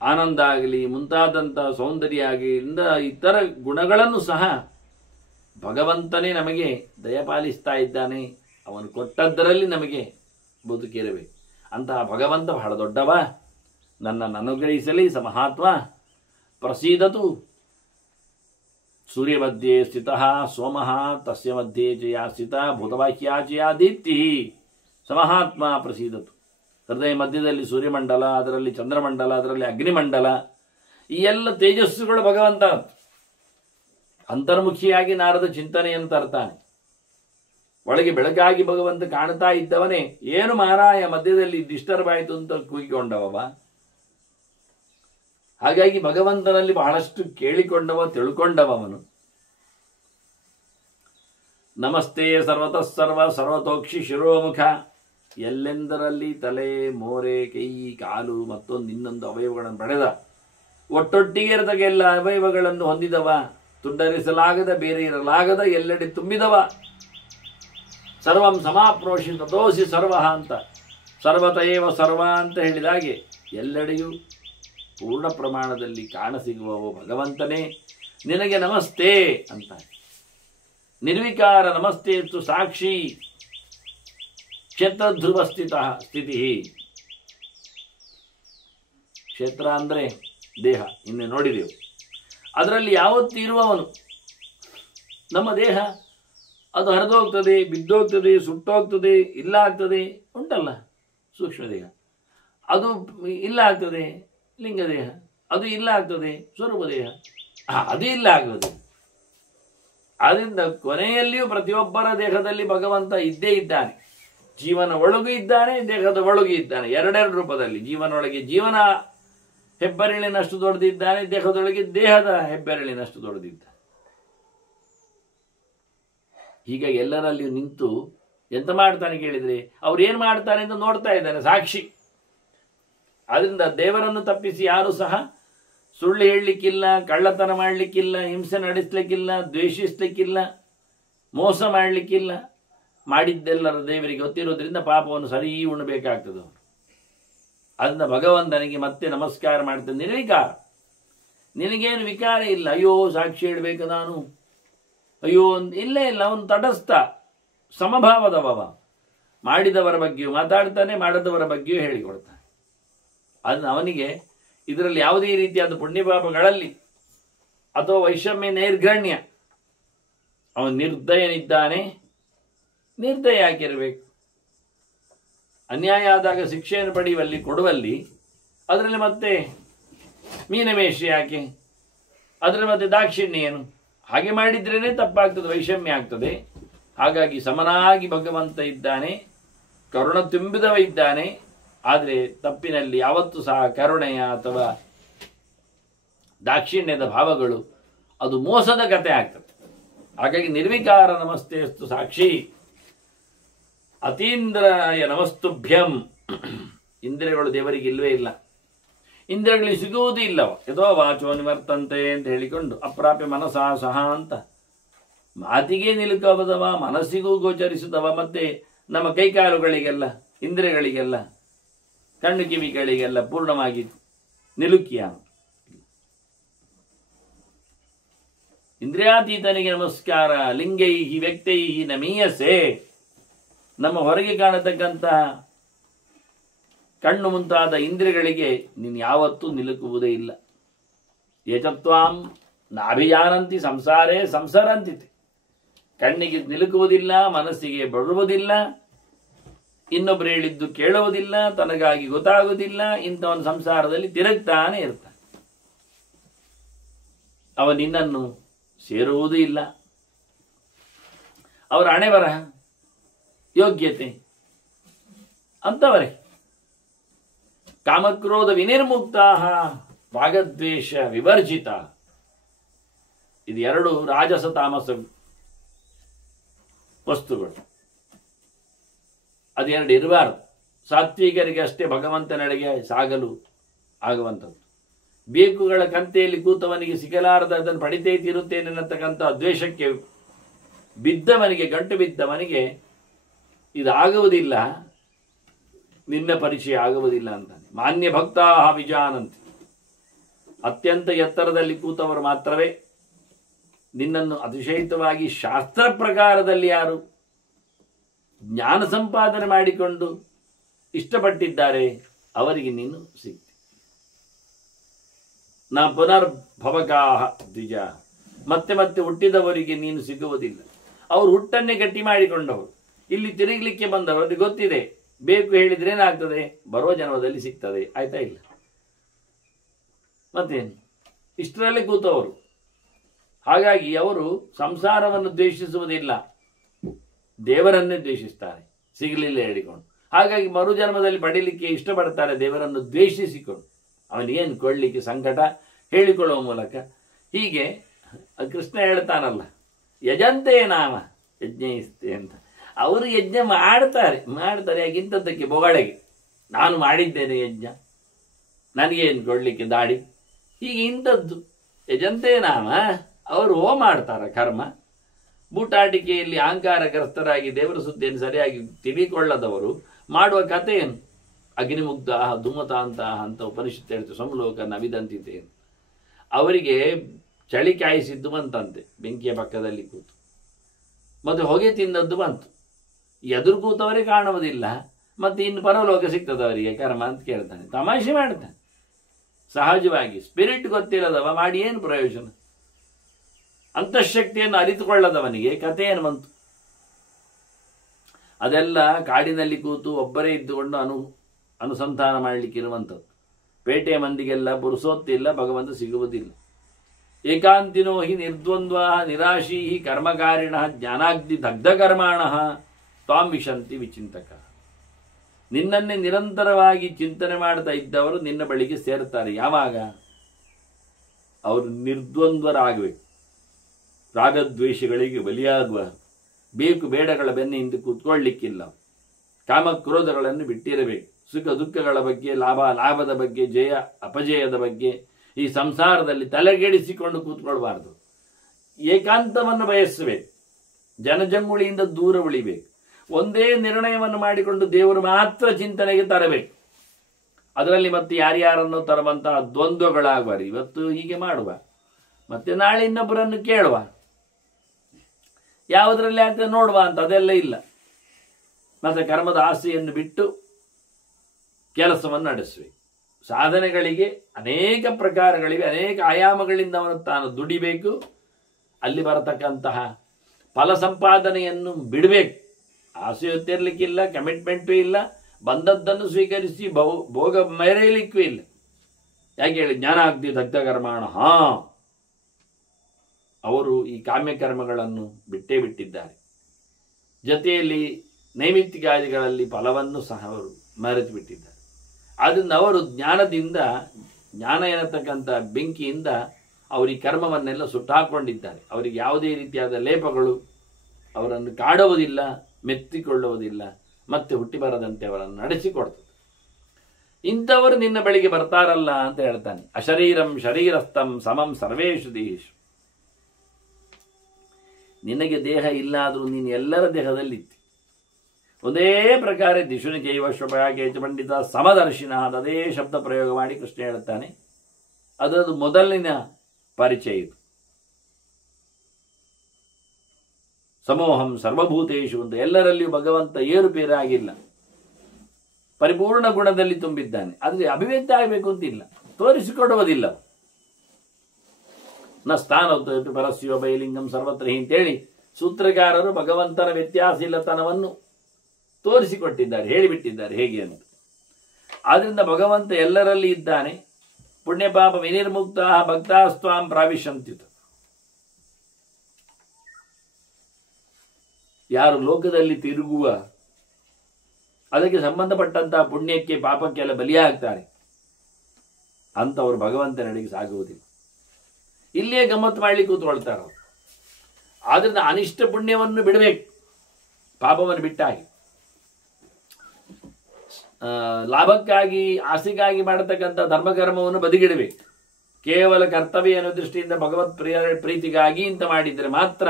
ಆನಂದ ಆಗಲಿ, ಮುಂತಾದಂತಹ ಸೌಂದರ್ಯ ಆಗಲಿ, ಇತರ ಗುಣಗಳನ್ನು ಸಹ ಭಗವಂತನೇ ನಮಗೆ ದಯಪಾಲಿಸ್ತಾ ಇದ್ದಾನೆ. ಅವನು ಕೊಟ್ಟದ್ದರಲ್ಲಿ ನಮಗೆ ಬದುಕಿರಬೇಕು. ಅಂತಹ ಭಗವಂತ ಬಹಳ ದೊಡ್ಡವ, ನನ್ನನ್ನು ಅನುಗ್ರಹಿಸಲಿ ಸಮಹಾತ್ಮ. ಪ್ರಸೀದತು ಸೂರ್ಯ ಮಧ್ಯೆ ಸ್ಥಿತಃ ಸೋಮಃ ತಸ್ಯ ಮಧ್ಯೆ ಚಯಾ ಸ್ಥಿತ ಭೂತವಾಕ್ಯಾ ಚಯಾ ದೀಪ್ತಿ ಸಮಹಾತ್ಮ ಪ್ರಸೀದತು. ಹೃದಯ ಮಧ್ಯದಲ್ಲಿ ಸೂರ್ಯಮಂಡಲ, ಅದರಲ್ಲಿ ಚಂದ್ರಮಂಡಲ, ಅದರಲ್ಲಿ ಅಗ್ನಿಮಂಡಲ, ಈ ಎಲ್ಲ ತೇಜಸ್ಸುಗಳು ಭಗವಂತ ಅಂತರ್ಮುಖಿಯಾಗಿ ನಾರದ ಚಿಂತನೆಯನ್ನು ತರ್ತಾನೆ. ಒಳಗೆ ಬೆಳಕಾಗಿ ಭಗವಂತ ಕಾಣ್ತಾ ಇದ್ದವನೇ ಏನು ಮಾರಾಯ ಮಧ್ಯದಲ್ಲಿ ಡಿಸ್ಟರ್ಬ್ ಆಯಿತು ಅಂತ ಕೂಗಿಕೊಂಡವ. ಹಾಗಾಗಿ ಭಗವಂತನಲ್ಲಿ ಬಹಳಷ್ಟು ಕೇಳಿಕೊಂಡವ, ತಿಳ್ಕೊಂಡವನು. ನಮಸ್ತೆ ಸರ್ವತಃ ಸರ್ವ ಸರ್ವತೋಕ್ಷಿ ಶಿರೋಮುಖ, ಎಲ್ಲೆಂದರಲ್ಲಿ ತಲೆ, ಮೋರೆ, ಕೈ, ಕಾಲು ಮತ್ತೊಂದು ಇನ್ನೊಂದು ಅವಯವಗಳನ್ನು ಪಡೆದ, ಒಟ್ಟೊಟ್ಟಿಗೆ ಇರತಕ್ಕ ಎಲ್ಲ ಅವಯವಗಳನ್ನು ಹೊಂದಿದವ, ತುಂಡರಿಸಲಾಗದ, ಬೇರೆ ಇರಲಾಗದ, ಎಲ್ಲೆಡೆ ತುಂಬಿದವ, ಸರ್ವಂ ಸಮಾಪ್ನೋಷಿ ತಥೋಸಿ ಸರ್ವ ಅಂತ, ಸರ್ವತಯೇವ ಸರ್ವ ಅಂತ ಹೇಳಿದಾಗೆ ಎಲ್ಲೆಡೆಯೂ ಪೂರ್ಣ ಪ್ರಮಾಣದಲ್ಲಿ ಕಾಣಸಿಗುವವು ಭಗವಂತನೇ, ನಿನಗೆ ನಮಸ್ತೆ ಅಂತ. ನಿರ್ವಿಕಾರ ನಮಸ್ತೆಯತ್ತು ಸಾಕ್ಷಿ ಕ್ಷೇತ್ರ ಧ್ರುವ ಸ್ಥಿತಿ. ಕ್ಷೇತ್ರ ಅಂದರೆ ದೇಹ, ಇನ್ನೇ ನೋಡಿದೆವು. ಅದರಲ್ಲಿ ಯಾವತ್ತೂ ಇರುವವನು. ನಮ್ಮ ದೇಹ ಅದು ಹರಿದೋಗ್ತದೆ, ಬಿದ್ದೋಗ್ತದೆ, ಸುಟ್ಟೋಗ್ತದೆ, ಇಲ್ಲ ಆಗ್ತದೆ, ಉಂಟಲ್ಲ ಸೂಕ್ಷ್ಮ ದೇಹ, ಅದು ಇಲ್ಲ ಆಗ್ತದೆ, ಲಿಂಗ ದೇಹ ಅದು ಇಲ್ಲ ಆಗ್ತದೆ, ಸ್ವರೂಪ ದೇಹ ಅದು ಇಲ್ಲ ಆಗುವುದು. ಆದ್ದರಿಂದ ಕೊನೆಯಲ್ಲಿಯೂ ಪ್ರತಿಯೊಬ್ಬರ ದೇಹದಲ್ಲಿ ಭಗವಂತ ಇದ್ದೇ ಇದ್ದಾನೆ. ಜೀವನ ಒಳಗೂ ಇದ್ದಾನೆ, ದೇಹದ ಒಳಗೂ ಇದ್ದಾನೆ, ಎರಡೆರಡು ರೂಪದಲ್ಲಿ. ಜೀವನೊಳಗೆ ಜೀವನ ಹೆಬ್ಬೆರಳಿನಷ್ಟು ದೊಡ್ಡದಿದ್ದಾನೆ, ದೇಹದೊಳಗೆ ದೇಹದ ಹೆಬ್ಬೆರಳಿನಷ್ಟು ದೊಡ್ಡದಿದ್ದಾನೆ. ಹೀಗಾಗಿ ಎಲ್ಲರಲ್ಲಿಯೂ ನಿಂತು ಎಂತ ಮಾಡ್ತಾನೆ ಕೇಳಿದ್ರೆ ಅವ್ರು ಏನು ಮಾಡ್ತಾನೆ ಅಂತ ನೋಡ್ತಾ ಇದ್ದಾನೆ, ಸಾಕ್ಷಿ. ಆದ್ರಿಂದ ದೇವರನ್ನು ತಪ್ಪಿಸಿ ಯಾರು ಸಹ ಸುಳ್ಳು ಹೇಳಲಿಕ್ಕಿಲ್ಲ, ಕಳ್ಳತನ ಮಾಡಲಿಕ್ಕಿಲ್ಲ, ಹಿಂಸೆ ನಡೆಸಲಿಕ್ಕಿಲ್ಲ, ದ್ವೇಷಿಸಲಿಕ್ಕಿಲ್ಲ, ಮೋಸ ಮಾಡಲಿಕ್ಕಿಲ್ಲ. ಮಾಡಿದ್ದೆಲ್ಲರ ದೇವರಿಗೆ ಗೊತ್ತಿರೋದ್ರಿಂದ ಪಾಪವನ್ನು ಸರಿ ಉಣ್ಣಬೇಕಾಗ್ತದೆ. ಅದರಿಂದ ಭಗವಂತನಿಗೆ ಮತ್ತೆ ನಮಸ್ಕಾರ ಮಾಡ್ತಾನೆ. ನಿರ್ವಿಕಾರ, ನಿನಗೇನು ವಿಕಾರ ಇಲ್ಲ. ಅಯ್ಯೋ ಸಾಕ್ಷಿ ಹೇಳಬೇಕು ನಾನು, ಅಯ್ಯೋ ಇಲ್ಲೇ ಇಲ್ಲ. ಅವನು ತಟಸ್ಥ ಸಮಭಾವದವ, ಮಾಡಿದವರ ಬಗ್ಗೆಯೂ ಮಾತಾಡ್ತಾನೆ, ಮಾಡದವರ ಬಗ್ಗೆಯೂ ಹೇಳಿಕೊಡ್ತಾನೆ. ಅದನ್ನು ಅವನಿಗೆ ಇದರಲ್ಲಿ ಯಾವುದೇ ರೀತಿಯಾದ ಪುಣ್ಯಪಾಪಗಳಲ್ಲಿ ಅಥವಾ ವೈಷಮ್ಯ ನೈರ್ಘಣ್ಯ, ಅವನು ನಿರ್ದಯನಿದ್ದಾನೆ. ನಿರ್ದಯ ಯಾಕಿರಬೇಕು? ಅನ್ಯಾಯ ಆದಾಗ ಶಿಕ್ಷೆಯನ್ನು ಪಡೆಯುವಲ್ಲಿ ಕೊಡುವಲ್ಲಿ ಅದರಲ್ಲಿ ಮತ್ತೆ ಮೀನಮೇಷ ಯಾಕೆ? ಅದರಲ್ಲಿ ಮತ್ತೆ ದಾಕ್ಷಿಣ್ಯ ಏನು? ಹಾಗೆ ಮಾಡಿದ್ರೇನೆ ತಪ್ಪಾಗ್ತದೆ, ವೈಷಮ್ಯ ಆಗ್ತದೆ. ಹಾಗಾಗಿ ಸಮನಾಗಿ ಭಗವಂತ ಇದ್ದಾನೆ, ಕರುಣ ತುಂಬಿದವ ಇದ್ದಾನೆ. ಆದರೆ ತಪ್ಪಿನಲ್ಲಿ ಯಾವತ್ತೂ ಸಹ ಕರುಣೆಯ ಅಥವಾ ದಾಕ್ಷಿಣ್ಯದ ಭಾವಗಳು ಅದು ಮೋಸದ ಕತೆ ಆಗ್ತದೆ. ಹಾಗಾಗಿ ನಿರ್ವಿಕಾರ ನಮಸ್ತೆಸ್ತು ಸಾಕ್ಷಿ ಅತೀಂದ್ರಾಯ ನಮಸ್ತುಭ್ಯಂ. ಇಂದ್ರಿಯಗಳು ದೇವರಿಗೆ ಇಲ್ಲವೇ ಇಲ್ಲ, ಇಂದ್ರಿಯಗಳಿಗೆ ಸಿಗುವುದೂ ಇಲ್ಲವ. ಯಥೋ ವಾಚೋ ನಿವರ್ತಂತೆ ಅಂತ ಹೇಳಿಕೊಂಡು ಅಪ್ರಾಪ್ಯ ಮನಸಾ ಸಹ ಅಂತ ಮಾತಿಗೆ ನಿಲುಕಬದವ, ಮನಸ್ಸಿಗೂ ಗೋಚರಿಸಿದವ. ಮತ್ತೆ ನಮ್ಮ ಕೈಕಾಲುಗಳಿಗೆಲ್ಲ, ಇಂದ್ರಿಯಗಳಿಗೆಲ್ಲ, ಕಣ್ಣು ಕಿವಿಗಳಿಗೆಲ್ಲ ಪೂರ್ಣವಾಗಿ ನಿಲುಕಿಯ. ಇಂದ್ರಿಯಾತೀತನಿಗೆ ನಮಸ್ಕಾರ. ಲಿಂಗೈಹಿ ವ್ಯಕ್ತೈಹಿ ನಮೀಯಸೆ. ನಮ್ಮ ಹೊರಗೆ ಕಾಣತಕ್ಕಂಥ ಕಣ್ಣು ಮುಂತಾದ ಇಂದ್ರಿಯಗಳಿಗೆ ನೀನು ಯಾವತ್ತೂ ನಿಲುಕುವುದೇ ಇಲ್ಲ. ಏತತ್ವಾಂ ನಾಭಿಜಾನಂತಿ ಸಂಸಾರೇ ಸಂಸಾರಂತಿತಿ. ಕಣ್ಣಿಗೆ ನಿಲುಕುವುದಿಲ್ಲ, ಮನಸ್ಸಿಗೆ ಬರುವುದಿಲ್ಲ, ಇನ್ನೊಬ್ಬರು ಹೇಳಿದ್ದು ಕೇಳುವುದಿಲ್ಲ, ತನಗಾಗಿ ಗೊತ್ತಾಗುವುದಿಲ್ಲ. ಇಂಥವನ ಸಂಸಾರದಲ್ಲಿ ತಿರುಗ್ತಾನೆ ಇರ್ತಾನೆ. ಅವ ನಿನ್ನನ್ನು ಸೇರುವುದೂ ಇಲ್ಲ. ಅವರ ಹಣೆ ಬರಹ, ಯೋಗ್ಯತೆ ಅಂತವರೇ. ಕಾಮಕ್ರೋಧ ವಿನಿರ್ಮುಕ್ತಾ ರಾಗದ್ವೇಷ ವಿವರ್ಜಿತ. ಇದು ಎರಡು ರಾಜಸ ತಾಮಸ ವಸ್ತುಗಳು. ಅದೆರಡು ಇರಬಾರದು. ಸಾತ್ವಿಕರಿಗೆ ಅಷ್ಟೇ ಭಗವಂತನೆಡೆಗೆ ಸಾಗಲು ಆಗುವಂಥದ್ದು. ಬೇಕುಗಳ ಕಂತೆಯಲ್ಲಿ ಕೂತವನಿಗೆ ಸಿಗಲಾರದ ಅದನ್ನು ಪಡಿತೇ ತೀರುತ್ತೇನೆ ಅನ್ನತಕ್ಕಂಥ ದ್ವೇಷಕ್ಕೆ ಬಿದ್ದವನಿಗೆ, ಗಂಟು ಬಿದ್ದವನಿಗೆ ಇದಾಗುವುದಿಲ್ಲ, ನಿನ್ನ ಪರಿಚಯ ಆಗುವುದಿಲ್ಲ ಅಂತಾನೆ. ಮಾನ್ಯ ಭಕ್ತಾ ವಿಜಾನಂತಿ. ಅತ್ಯಂತ ಎತ್ತರದಲ್ಲಿ ಕೂತವರು ಮಾತ್ರವೇ ನಿನ್ನನ್ನು ಅತಿಶಯಿತವಾಗಿ ಶಾಸ್ತ್ರ ಪ್ರಕಾರದಲ್ಲಿ ಯಾರು ಜ್ಞಾನ ಸಂಪಾದನೆ ಮಾಡಿಕೊಂಡು ಇಷ್ಟಪಟ್ಟಿದ್ದಾರೆ ಅವರಿಗೆ ನೀನು ಸಿಗ್ತಿ. ನಾ ಪುನರ್ಭವಕಾಹ ದ್ವಿಜ. ಮತ್ತೆ ಮತ್ತೆ ಹುಟ್ಟಿದವರಿಗೆ ನೀನು ಸಿಗುವುದಿಲ್ಲ. ಅವರು ಹುಟ್ಟನ್ನೇ ಗಟ್ಟಿ ಮಾಡಿಕೊಂಡವರು, ಇಲ್ಲಿ ತಿರುಗಲಿಕ್ಕೆ ಬಂದವರು. ಅದು ಗೊತ್ತಿದೆ, ಬೇಕು ಹೇಳಿದ್ರೆ ಏನಾಗ್ತದೆ, ಬರುವ ಜನ್ಮದಲ್ಲಿ ಸಿಗ್ತದೆ. ಆಯ್ತಾ? ಇಲ್ಲ ಮತ್ತೇನು, ಇಷ್ಟರಲ್ಲೇ ಕೂತವರು. ಹಾಗಾಗಿ ಅವರು ಸಂಸಾರವನ್ನು ದ್ವೇಷಿಸುವುದಿಲ್ಲ, ದೇವರನ್ನೇ ದ್ವೇಷಿಸ್ತಾರೆ, ಸಿಗಲಿಲ್ಲ ಹೇಳಿಕೊಂಡು. ಹಾಗಾಗಿ ಮರುಜನ್ಮದಲ್ಲಿ ಪಡೀಲಿಕ್ಕೆ ಇಷ್ಟಪಡ್ತಾರೆ ದೇವರನ್ನು ದ್ವೇಷಿಸಿಕೊಂಡು. ಅವನಿಗೇನು ಕೊಳ್ಳಿಕ್ಕೆ ಸಂಕಟ ಹೇಳಿಕೊಳ್ಳುವ ಮೂಲಕ. ಹೀಗೆ ಕೃಷ್ಣ ಹೇಳ್ತಾನಲ್ಲ, ಯಜಂತೆ ನಾಮ ಯಜ್ಞಯಿಸ್ತೆ ಅಂತ. ಅವರು ಯಜ್ಞ ಮಾಡ್ತಾರೆ. ಯಾಗಿಂಥದ್ದಕ್ಕೆ ಬೊಗಳೆಗೆ, ನಾನು ಮಾಡಿದ್ದೇನೆ ಯಜ್ಞ, ನನಗೇನು ಕೊಡಲಿಕ್ಕೆ ದಾಡಿ, ಹೀಗೆ ಇಂಥದ್ದು ಯಜಂತೆ ನಾಮ. ಅವರು ಮಾಡ್ತಾರೆ ಕರ್ಮ, ಬೂಟಾಟಿಕೆಯಲ್ಲಿ ಅಹಂಕಾರಗ್ರಸ್ತರಾಗಿ ದೇವರ ಸುದ್ದಿಯನ್ನು ಸರಿಯಾಗಿ ತಿಳಿಕೊಳ್ಳದವರು ಮಾಡುವ ಕಥೆ ಏನು? ಅಗ್ನಿಮುಗ್ಧ ಧೂಮತಾಂತ ಅಂತ ಉಪನಿಷತ್ತು ಹೇಳ್ತು, ಸಂಲೋಕ ನವಿದಂತಿದೆ. ಅವರಿಗೆ ಚಳಿ ಕಾಯಿಸಿದ್ದು ಬಂತಂತೆ ಬೆಂಕಿಯ ಪಕ್ಕದಲ್ಲಿ ಕೂತು, ಮತ್ತೆ ಹೊಗೆ ತಿಂದದ್ದು ಬಂತು. ಎದುರು ಕೂತವರೇ ಕಾಣುವುದಿಲ್ಲ, ಮತ್ತೆ ಇನ್ನು ಪರಲೋಕ ಸಿಗ್ತದೆ ಅವರಿಗೆ ಕರ್ಮ ಅಂತ ಕೇಳ್ತಾನೆ. ತಮಾಷೆ ಮಾಡ್ತಾನೆ. ಸಹಜವಾಗಿ ಸ್ಪಿರಿಟ್ ಗೊತ್ತಿಲ್ಲದವ ಮಾಡಿ ಏನು ಪ್ರಯೋಜನ? ಅಂತಃಶಕ್ತಿಯನ್ನು ಅರಿತುಕೊಳ್ಳದವನಿಗೆ ಕಥೆ ಏನು ಬಂತು? ಅದೆಲ್ಲ ಕಾಡಿನಲ್ಲಿ ಕೂತು ಒಬ್ಬರೇ ಇದ್ದುಕೊಂಡು ಅನುಸಂಧಾನ ಮಾಡಲಿಕ್ಕಿರುವಂಥದ್ದು. ಪೇಟೆಯ ಮಂದಿಗೆಲ್ಲ ಪುರುಸೋತ್ತಿಲ್ಲ, ಭಗವಂತ ಸಿಗುವುದಿಲ್ಲ. ಏಕಾಂತಿನೋ ಹಿ ನಿರ್ದ್ವಂದ್ವ ನಿರಾಶೀ ಕರ್ಮಕಾರಿಣ ಜ್ಞಾನಾಗ್ನಿ ದಗ್ಧಕರ್ಮಾಣ ತ್ವಾಂ ವಿಶಂತಿ ವಿಚಿಂತಕ. ನಿನ್ನನ್ನೇ ನಿರಂತರವಾಗಿ ಚಿಂತನೆ ಮಾಡ್ತಾ ಇದ್ದವರು ನಿನ್ನ ಬಳಿಗೆ ಸೇರ್ತಾರೆ. ಯಾವಾಗ? ಅವರು ನಿರ್ದ್ವಂದ್ವರಾಗಬೇಕು, ರಾಗದ್ವೇಷಗಳಿಗೆ ಬಲಿಯಾಗುವ, ಬೇಕು ಬೇಡಗಳ ಬೆನ್ನ ಹಿಂದೆ ಕೂತ್ಕೊಳ್ಳಿಕ್ಕಿಲ್ಲ, ಕಾಮಕ್ರೋಧಗಳನ್ನು ಬಿಟ್ಟಿರಬೇಕು, ಸುಖ ದುಃಖಗಳ ಬಗ್ಗೆ, ಲಾಭದ ಬಗ್ಗೆ, ಜಯ ಅಪಜಯದ ಬಗ್ಗೆ ಈ ಸಂಸಾರದಲ್ಲಿ ತಲೆಗೆಡಿಸಿಕೊಂಡು ಕೂತ್ಕೊಳ್ಬಾರ್ದು. ಏಕಾಂತವನ್ನು ಬಯಸಬೇಕು, ಜನಜಂಗುಳಿಯಿಂದ ದೂರ ಉಳಿಬೇಕು. ಒಂದೇ ನಿರ್ಣಯವನ್ನು ಮಾಡಿಕೊಂಡು ದೇವರು ಮಾತ್ರ ಚಿಂತನೆಗೆ ತರಬೇಕು. ಅದರಲ್ಲಿ ಮತ್ತೆ ಯಾರ್ಯಾರನ್ನು ತರುವಂತಹ ದ್ವಂದ್ವಗಳಾಗುವ. ಇವತ್ತು ಹೀಗೆ ಮಾಡುವ, ಮತ್ತೆ ನಾಳೆ ಇನ್ನೊಬ್ಬರನ್ನು ಕೇಳುವ, ಯಾವುದರಲ್ಲಿ ಆಗ್ತದೆ ನೋಡುವ ಅಂತ ಅದೆಲ್ಲ ಇಲ್ಲ. ಮತ್ತೆ ಕರ್ಮದ ಆಸೆಯನ್ನು ಬಿಟ್ಟು ಕೆಲಸವನ್ನು ನಡೆಸಬೇಕು. ಸಾಧನೆಗಳಿಗೆ ಅನೇಕ ಪ್ರಕಾರಗಳಿವೆ, ಅನೇಕ ಆಯಾಮಗಳಿಂದ ಅವನು ತಾನು ದುಡಿಬೇಕು. ಅಲ್ಲಿ ಬರತಕ್ಕಂತಹ ಫಲ ಸಂಪಾದನೆಯನ್ನು ಬಿಡಬೇಕು. ಆಸೆ ಹೊತ್ತಿರ್ಲಿಕ್ಕಿಲ್ಲ, ಕಮಿಟ್ಮೆಂಟು ಇಲ್ಲ, ಬಂದದ್ದನ್ನು ಸ್ವೀಕರಿಸಿ ಭೋಗ ಮೆರೆಯಲಿಕ್ಕೂ ಇಲ್ಲ. ಯಾಕೆ ಹೇಳಿ? ಜ್ಞಾನಾಗ್ನಿ ದಗ್ಧಕರ್ಮಾಣ. ಅವರು ಈ ಕಾಮ್ಯಕರ್ಮಗಳನ್ನು ಬಿಟ್ಟೇ ಬಿಟ್ಟಿದ್ದಾರೆ. ಜೊತೆಯಲ್ಲಿ ನೈಮಿತ್ತಿಕಾದಿಗಳಲ್ಲಿ ಫಲವನ್ನು ಸಹ ಅವರು ಮರೆತು ಬಿಟ್ಟಿದ್ದಾರೆ. ಆದ್ದರಿಂದ ಅವರು ಜ್ಞಾನದಿಂದ, ಜ್ಞಾನ ಎನ್ನತಕ್ಕಂಥ ಬೆಂಕಿಯಿಂದ ಅವರು ಈ ಕರ್ಮವನ್ನೆಲ್ಲ ಸುಟ್ಟಾಕೊಂಡಿದ್ದಾರೆ. ಅವರಿಗೆ ಯಾವುದೇ ರೀತಿಯಾದ ಲೇಪಗಳು ಅವರನ್ನು ಕಾಡುವುದಿಲ್ಲ, ಮೆತ್ತಿಕೊಳ್ಳುವುದಿಲ್ಲ, ಮತ್ತೆ ಹುಟ್ಟಿ ಬರದಂತೆ ಅವರನ್ನು ನಡೆಸಿಕೊಡ್ತದೆ. ಇಂಥವರು ನಿನ್ನ ಬಳಿಗೆ ಬರ್ತಾರಲ್ಲ ಅಂತ ಹೇಳ್ತಾನೆ. ಅಶರೀರಂ ಶರೀರಸ್ಥಂ ಸಮಂ ಸರ್ವೇಷು ದೇಹೇಶು. ನಿನಗೆ ದೇಹ ಇಲ್ಲ ಆದರೂ ನೀನು ಎಲ್ಲರ ದೇಹದಲ್ಲಿತ್ತು. ಒಂದೇ ಪ್ರಕಾರ ದಿಶುನಿ ಜೈವ ಶ್ವಪಯಾಗೇಚ ಪಂಡಿತ ಸಮದರ್ಶಿನ ಅದೇ ಶಬ್ದ ಪ್ರಯೋಗ ಮಾಡಿ ಕೃಷ್ಣ ಹೇಳ್ತಾನೆ. ಅದರದ್ದು ಮೊದಲಿನ ಪರಿಚಯ ಇದು. ಸಮೋಹಂ ಸರ್ವಭೂತೇಶು ಅಂತ ಎಲ್ಲರಲ್ಲಿಯೂ ಭಗವಂತ ಏರುಪೇರಾಗಿಲ್ಲ, ಪರಿಪೂರ್ಣ ಗುಣದಲ್ಲಿ ತುಂಬಿದ್ದಾನೆ. ಆದರೆ ಅಭಿವ್ಯಕ್ತಿ ಆಗಬೇಕು ಅಂತಿಲ್ಲ, ತೋರಿಸಿಕೊಡುವುದಿಲ್ಲ. ನ ಸ್ಥಾನ ಪರಸ್ಯೋ ಬೈಲಿಂಗಂ ಸರ್ವತ್ರ ಅಂತೇಳಿ ಸೂತ್ರಕಾರರು ಭಗವಂತನ ವ್ಯತ್ಯಾಸ ಇಲ್ಲತನವನ್ನು ತೋರಿಸಿಕೊಟ್ಟಿದ್ದಾರೆ, ಹೇಳಿಬಿಟ್ಟಿದ್ದಾರೆ ಹೇಗೆ ಅಂತ. ಆದ್ರಿಂದ ಭಗವಂತ ಎಲ್ಲರಲ್ಲಿ ಇದ್ದಾನೆ. ಪುಣ್ಯಪಾಪ ವಿನಿರ್ಮುಕ್ತ ಭಕ್ತಾಸ್ತ್ವಾಂ ಪ್ರಾವಿಶಂತ್ಯುತ. ಯಾರು ಲೋಕದಲ್ಲಿ ತಿರುಗುವ, ಅದಕ್ಕೆ ಸಂಬಂಧಪಟ್ಟಂತಹ ಪುಣ್ಯಕ್ಕೆ ಪಾಪಕ್ಕೆಲ್ಲ ಬಲಿಯಾಗ್ತಾರೆ ಅಂತವರು ಭಗವಂತನಡೆಗೆ ಸಾಗುವುದಿಲ್ಲ. ಇಲ್ಲೇ ಗಮ್ಮತ್ತು ಮಾಡ್ಲಿಕ್ಕೆ ಕೂತ್ಕೊಳ್ತಾರ. ಆದ್ರಿಂದ ಅನಿಷ್ಟ ಪುಣ್ಯವನ್ನು ಬಿಡಬೇಕು, ಪಾಪವನ್ನು ಬಿಟ್ಟಾಗಿ. ಲಾಭಕ್ಕಾಗಿ ಆಸೆಗಾಗಿ ಮಾಡತಕ್ಕಂಥ ಧರ್ಮಕರ್ಮವನ್ನು ಬದಿಗಿಡಬೇಕು. ಕೇವಲ ಕರ್ತವ್ಯ ಅನ್ನೋ ದೃಷ್ಟಿಯಿಂದ ಭಗವತ್ ಪ್ರೀತಿಗಾಗಿ ಇಂತ ಮಾಡಿದರೆ ಮಾತ್ರ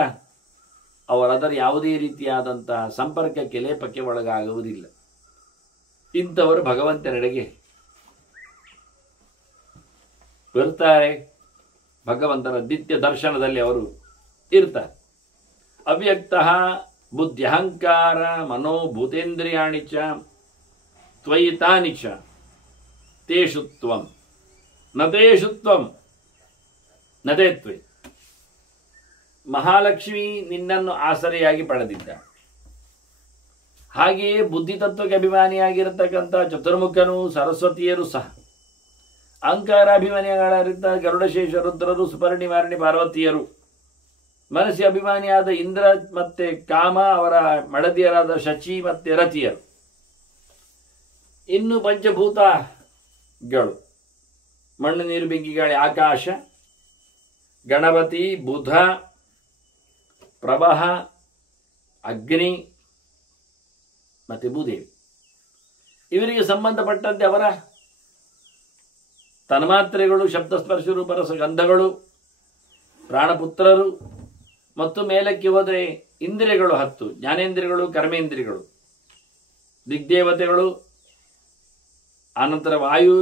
ಅವರದರ ಯಾವುದೇ ರೀತಿಯಾದಂತಹ ಸಂಪರ್ಕಕ್ಕೆ, ಲೇಪಕ್ಕೆ ಒಳಗಾಗುವುದಿಲ್ಲ. ಇಂಥವರು ಭಗವಂತನೆಡೆಗೆ ಬರ್ತಾರೆ. ಭಗವಂತನ ನಿತ್ಯ ದರ್ಶನದಲ್ಲಿ ಅವರು ಇರ್ತಾರೆ. ಅವ್ಯಕ್ತ ಬುದ್ಧಿ ಅಹಂಕಾರ ಮನೋಭೂತೇಂದ್ರಿಯಾಣಿ ಚ ತ್ವಯಿ ತಾನಿ ಚ ತೇಷು ತ್ವಂ ನತೇಷು ತ್ವಂ ನತೇತ್ವೆ. ಮಹಾಲಕ್ಷ್ಮಿ ನಿನ್ನನ್ನು ಆಸರೆಯಾಗಿ ಪಡೆದಿದ್ದ. ಹಾಗೆಯೇ ಬುದ್ಧಿತತ್ವಕ್ಕೆ ಅಭಿಮಾನಿಯಾಗಿರತಕ್ಕಂಥ ಚತುರ್ಮುಖನು, ಸರಸ್ವತಿಯರು ಸಹ, ಅಹಂಕಾರಾಭಿಮಾನಿಗಳಾಗಿದ್ದ ಗರುಡಶೇಷ ರುದ್ರರು, ಸುಪರ್ಣಿ ವಾರಣಿ ಪಾರ್ವತಿಯರು, ಮನಸ್ಸಿ ಅಭಿಮಾನಿಯಾದ ಇಂದ್ರ ಮತ್ತೆ ಕಾಮ, ಅವರ ಮಡದಿಯರಾದ ಶಚಿ ಮತ್ತೆ ರತಿಯರು, ಇನ್ನು ಪಂಚಭೂತಗಳು ಮಣ್ಣು ನೀರು ಬೆಂಕಿ ಗಾಳಿ ಆಕಾಶ, ಗಣಪತಿ, ಬುಧ, ಪ್ರಭಹ, ಅಗ್ನಿ ಮತ್ತೆ ಭೂದೇವಿ, ಇವರಿಗೆ ಸಂಬಂಧಪಟ್ಟಂತೆ ಅವರ ತನ್ಮಾತ್ರೆಗಳು, ಶಬ್ದಸ್ಪರ್ಶ ರೂಪರಸ ಗಂಧಗಳು, ಪ್ರಾಣಪುತ್ರರು ಮತ್ತು ಮೇಲಕ್ಕೆ ಹೋದರೆ ಇಂದ್ರಿಯಗಳು 10, ಜ್ಞಾನೇಂದ್ರಿಯಗಳು, ಕರ್ಮೇಂದ್ರಿಯಗಳು, ದಿಗ್ದೇವತೆಗಳು, ಆನಂತರ ವಾಯು,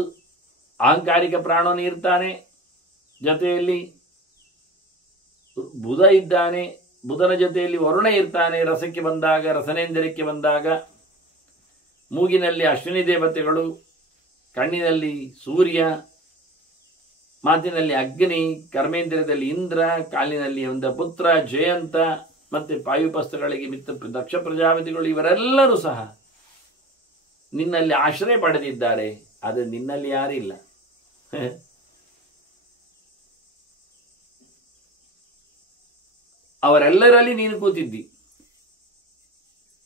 ಅಹಂಕಾರಿಕ ಪ್ರಾಣನು ಇರ್ತಾನೆ, ಜೊತೆಯಲ್ಲಿ ಬುಧ ಇದ್ದಾನೆ, ಬುಧನ ಜೊತೆಯಲ್ಲಿ ವರುಣ ಇರ್ತಾನೆ. ರಸಕ್ಕೆ ಬಂದಾಗ, ರಸನೇಂದ್ರಿಯಕ್ಕೆ ಬಂದಾಗ ಮೂಗಿನಲ್ಲಿ ಅಶ್ವಿನಿ ದೇವತೆಗಳು, ಕಣ್ಣಿನಲ್ಲಿ ಸೂರ್ಯ, ಮಾತಿನಲ್ಲಿ ಅಗ್ನಿ, ಕರ್ಮೇಂದ್ರಿಯದಲ್ಲಿ ಇಂದ್ರ, ಕಾಲಿನಲ್ಲಿ ಒಂದು ಪುತ್ರ ಜಯಂತ, ಮತ್ತೆ ಪಾಯುಪಸ್ತಗಳಿಗೆ ಮಿತ್ರ ದಕ್ಷ ಪ್ರಜಾಪತಿಗಳು, ಇವರೆಲ್ಲರೂ ಸಹ ನಿನ್ನಲ್ಲಿ ಆಶ್ರಯ ಪಡೆದಿದ್ದಾರೆ. ಆದರೆ ನಿನ್ನಲ್ಲಿ ಯಾರಿಲ್ಲ. ಅವರೆಲ್ಲರಲ್ಲಿ ನೀನು ಕೂತಿದ್ದಿ,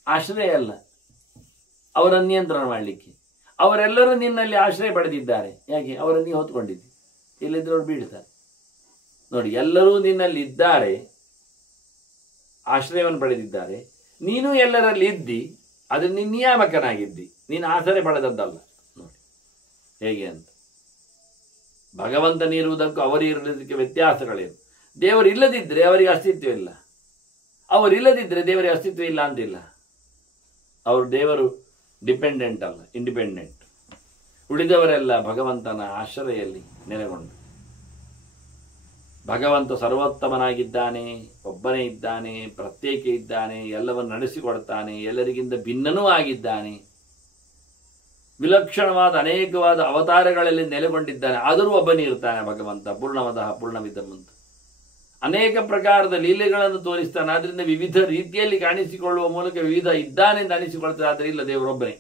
ಆಶ್ರಯ ಅಲ್ಲ, ಅವರನ್ನು ನಿಯಂತ್ರಣ ಮಾಡಲಿಕ್ಕೆ. ಅವರೆಲ್ಲರೂ ನಿನ್ನಲ್ಲಿ ಆಶ್ರಯ ಪಡೆದಿದ್ದಾರೆ. ಯಾಕೆ? ಅವರನ್ನು ನೀ ಹೊತ್ಕೊಂಡಿದ್ದಿ, ಇಲ್ಲದಿದ್ರೆ ಅವ್ರು ಬೀಳ್ತಾರೆ. ನೋಡಿ, ಎಲ್ಲರೂ ನಿನ್ನಲ್ಲಿ ಇದ್ದಾರೆ, ಆಶ್ರಯವನ್ನು ಪಡೆದಿದ್ದಾರೆ. ನೀನು ಎಲ್ಲರಲ್ಲಿ ಇದ್ದಿ, ಅದು ನಿನ್ನ ನಿಯಾಮಕನಾಗಿದ್ದಿ, ನೀನು ಆಸರೆ ಪಡೆದದ್ದಲ್ಲ. ನೋಡಿ ಹೇಗೆ ಅಂತ. ಭಗವಂತನಿರುವುದಕ್ಕೂ ಅವರಿರುವುದಕ್ಕೆ ವ್ಯತ್ಯಾಸಗಳೇನು? ದೇವರು ಇಲ್ಲದಿದ್ದರೆ ಅವರಿಗೆ ಅಸ್ತಿತ್ವ ಇಲ್ಲ, ಅವರಿಲ್ಲದಿದ್ದರೆ ದೇವರಿಗೆ ಅಸ್ತಿತ್ವ ಇಲ್ಲ ಅಂತಿಲ್ಲ. ದೇವರು ಡಿಪೆಂಡೆಂಟ್ ಅಲ್ಲ, ಇಂಡಿಪೆಂಡೆಂಟ್. ಉಳಿದವರೆಲ್ಲ ಭಗವಂತನ ಆಶ್ರಯಲ್ಲಿ ನೆಲೆಗೊಂಡು. ಭಗವಂತ ಸರ್ವೋತ್ತಮನಾಗಿದ್ದಾನೆ, ಒಬ್ಬನೇ ಇದ್ದಾನೆ, ಪ್ರತ್ಯೇಕ ಇದ್ದಾನೆ, ಎಲ್ಲವನ್ನು ನಡೆಸಿಕೊಡ್ತಾನೆ, ಎಲ್ಲರಿಗಿಂತ ಭಿನ್ನನೂ ಆಗಿದ್ದಾನೆ. ವಿಲಕ್ಷಣವಾದ ಅನೇಕವಾದ ಅವತಾರಗಳಲ್ಲಿ ನೆಲೆಗೊಂಡಿದ್ದಾನೆ. ಆದರೂ ಒಬ್ಬನೇ ಇರ್ತಾನೆ ಭಗವಂತ. ಪೂರ್ಣಮದಃ ಪೂರ್ಣಮಿದಂ ಅಂತ ಅನೇಕ ಪ್ರಕಾರದ ಲೀಲೆಗಳನ್ನು ತೋರಿಸ್ತಾನೆ. ಆದ್ರಿಂದ ವಿವಿಧ ರೀತಿಯಲ್ಲಿ ಕಾಣಿಸಿಕೊಳ್ಳುವ ಮೂಲಕ ವಿವಿಧ ಇದ್ದಾನೆ ಅಂತ ಅನಿಸಿಕೊಳ್ತಾರೆ. ಆದರೆ ಇಲ್ಲ, ದೇವರೊಬ್ಬನೇ.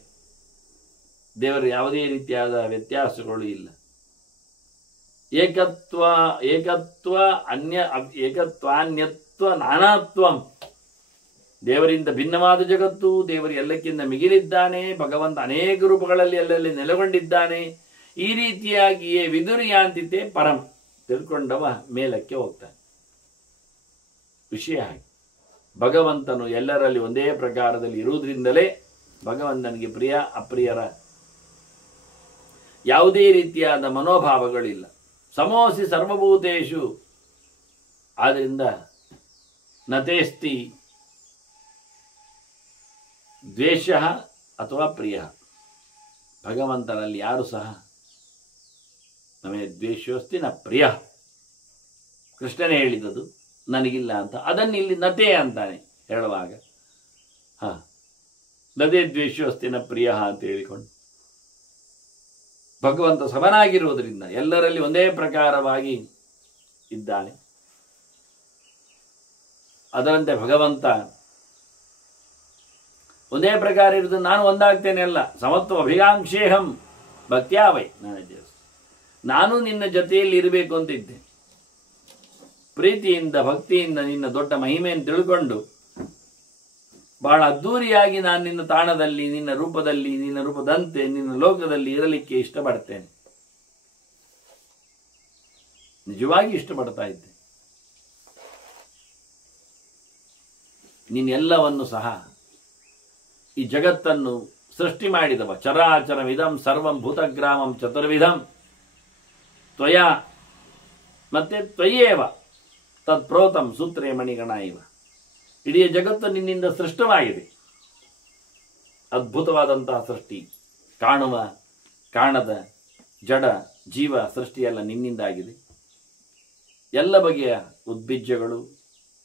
ದೇವರ ಯಾವುದೇ ರೀತಿಯಾದ ವ್ಯತ್ಯಾಸಗಳು ಇಲ್ಲ. ಏಕತ್ವಾನ್ಯತ್ವ ನಾನಾತ್ವಂ. ದೇವರಿಂದ ಭಿನ್ನವಾದ ಜಗತ್ತು, ದೇವರು ಎಲ್ಲಕ್ಕಿಂತ ಮಿಗಿಲಿದ್ದಾನೆ, ಭಗವಂತ ಅನೇಕ ರೂಪಗಳಲ್ಲಿ ಎಲ್ಲೆಲ್ಲಿ ನೆಲೆಗೊಂಡಿದ್ದಾನೆ. ಈ ರೀತಿಯಾಗಿಯೇ ವಿದುರ್ಯಾಂತಿತೆ ಪರಂ, ತಿಳ್ಕೊಂಡವ ಮೇಲಕ್ಕೆ ಹೋಗ್ತಾನೆ. ವಿಷಯ ಹಾಗೆ. ಭಗವಂತನು ಎಲ್ಲರಲ್ಲಿ ಒಂದೇ ಪ್ರಕಾರದಲ್ಲಿ ಇರುವುದರಿಂದಲೇ ಭಗವಂತನಿಗೆ ಪ್ರಿಯ ಅಪ್ರಿಯರ ಯಾವುದೇ ರೀತಿಯಾದ ಮನೋಭಾವಗಳಿಲ್ಲ. ಸಮೋಸಿ ಸರ್ವಭೂತೇಷು. ಆದ್ದರಿಂದ ನತೇಸ್ತಿ ದ್ವೇಷ ಅಥವಾ ಪ್ರಿಯ. ಭಗವಂತನಲ್ಲಿ ಯಾರು ಸಹ ನಮಗೆ ದ್ವೇಷೋಸ್ತಿ ನ ಪ್ರಿಯ. ಕೃಷ್ಣನೇ ಹೇಳಿದದು, ನನಗಿಲ್ಲ ಅಂತ. ಅದನ್ನು ಇಲ್ಲಿ ನತೆ ಅಂತಾನೆ ಹೇಳುವಾಗ. ನದೇ ದ್ವೇಷೋಸ್ತಿ ನ ಪ್ರಿಯ ಅಂತ ಹೇಳಿಕೊಂಡು ಭಗವಂತ ಸಮನಾಗಿರುವುದರಿಂದ ಎಲ್ಲರಲ್ಲಿ ಒಂದೇ ಪ್ರಕಾರವಾಗಿ ಇದ್ದಾನೆ. ಅದರಂತೆ ಭಗವಂತ ಒಂದೇ ಪ್ರಕಾರ ಇರುವುದು. ನಾನು ಒಂದಾಗ್ತೇನೆ ಅಲ್ಲ. ಸಮತ್ವ ಅಭಿಗಾಂಕ್ಷೇಹಂ ಭಕ್ತ್ಯಾವೈ. ನಾನು ನಿನ್ನ ಜೊತೆಯಲ್ಲಿ ಇರಬೇಕು ಅಂತ ಇದ್ದೆ. ಪ್ರೀತಿಯಿಂದ ಭಕ್ತಿಯಿಂದ ನಿನ್ನ ದೊಡ್ಡ ಮಹಿಮೆಯನ್ನು ತಿಳ್ಕೊಂಡು ಬಹಳ ಅದ್ಧೂರಿಯಾಗಿ ನಾನು ನಿನ್ನ ತಾಣದಲ್ಲಿ, ನಿನ್ನ ರೂಪದಲ್ಲಿ, ನಿನ್ನ ರೂಪದಂತೆ ನಿನ್ನ ಲೋಕದಲ್ಲಿ ಇರಲಿಕ್ಕೆ ಇಷ್ಟಪಡ್ತೇನೆ. ನಿಜವಾಗಿ ಇಷ್ಟಪಡ್ತಾ ಇದ್ದೆ. ನೀನೆಲ್ಲವನ್ನು ಸಹ ಈ ಜಗತ್ತನ್ನು ಸೃಷ್ಟಿ ಮಾಡಿದವ. ಚರಾಚರವಿದಂ ಸರ್ವಂ ಭೂತಗ್ರಾಮಂ ಚತುರ್ವಿಧಂ ತ್ವಯ ಮತ್ತೆ ತ್ವಯೇವ ತತ್ಪ್ರೋತಂ ಸೂತ್ರೇ ಮಣಿಗಣ ಇವ. ಇಡೀ ಜಗತ್ತು ನಿನ್ನಿಂದ ಸೃಷ್ಟವಾಗಿದೆ. ಅದ್ಭುತವಾದಂತಹ ಸೃಷ್ಟಿ. ಕಾಣುವ ಕಾಣದ ಜಡ ಜೀವ ಸೃಷ್ಟಿಯೆಲ್ಲ ನಿನ್ನಿಂದಾಗಿದೆ. ಎಲ್ಲ ಬಗೆಯ ಉದ್ಭಿಜ್ಜಗಳು,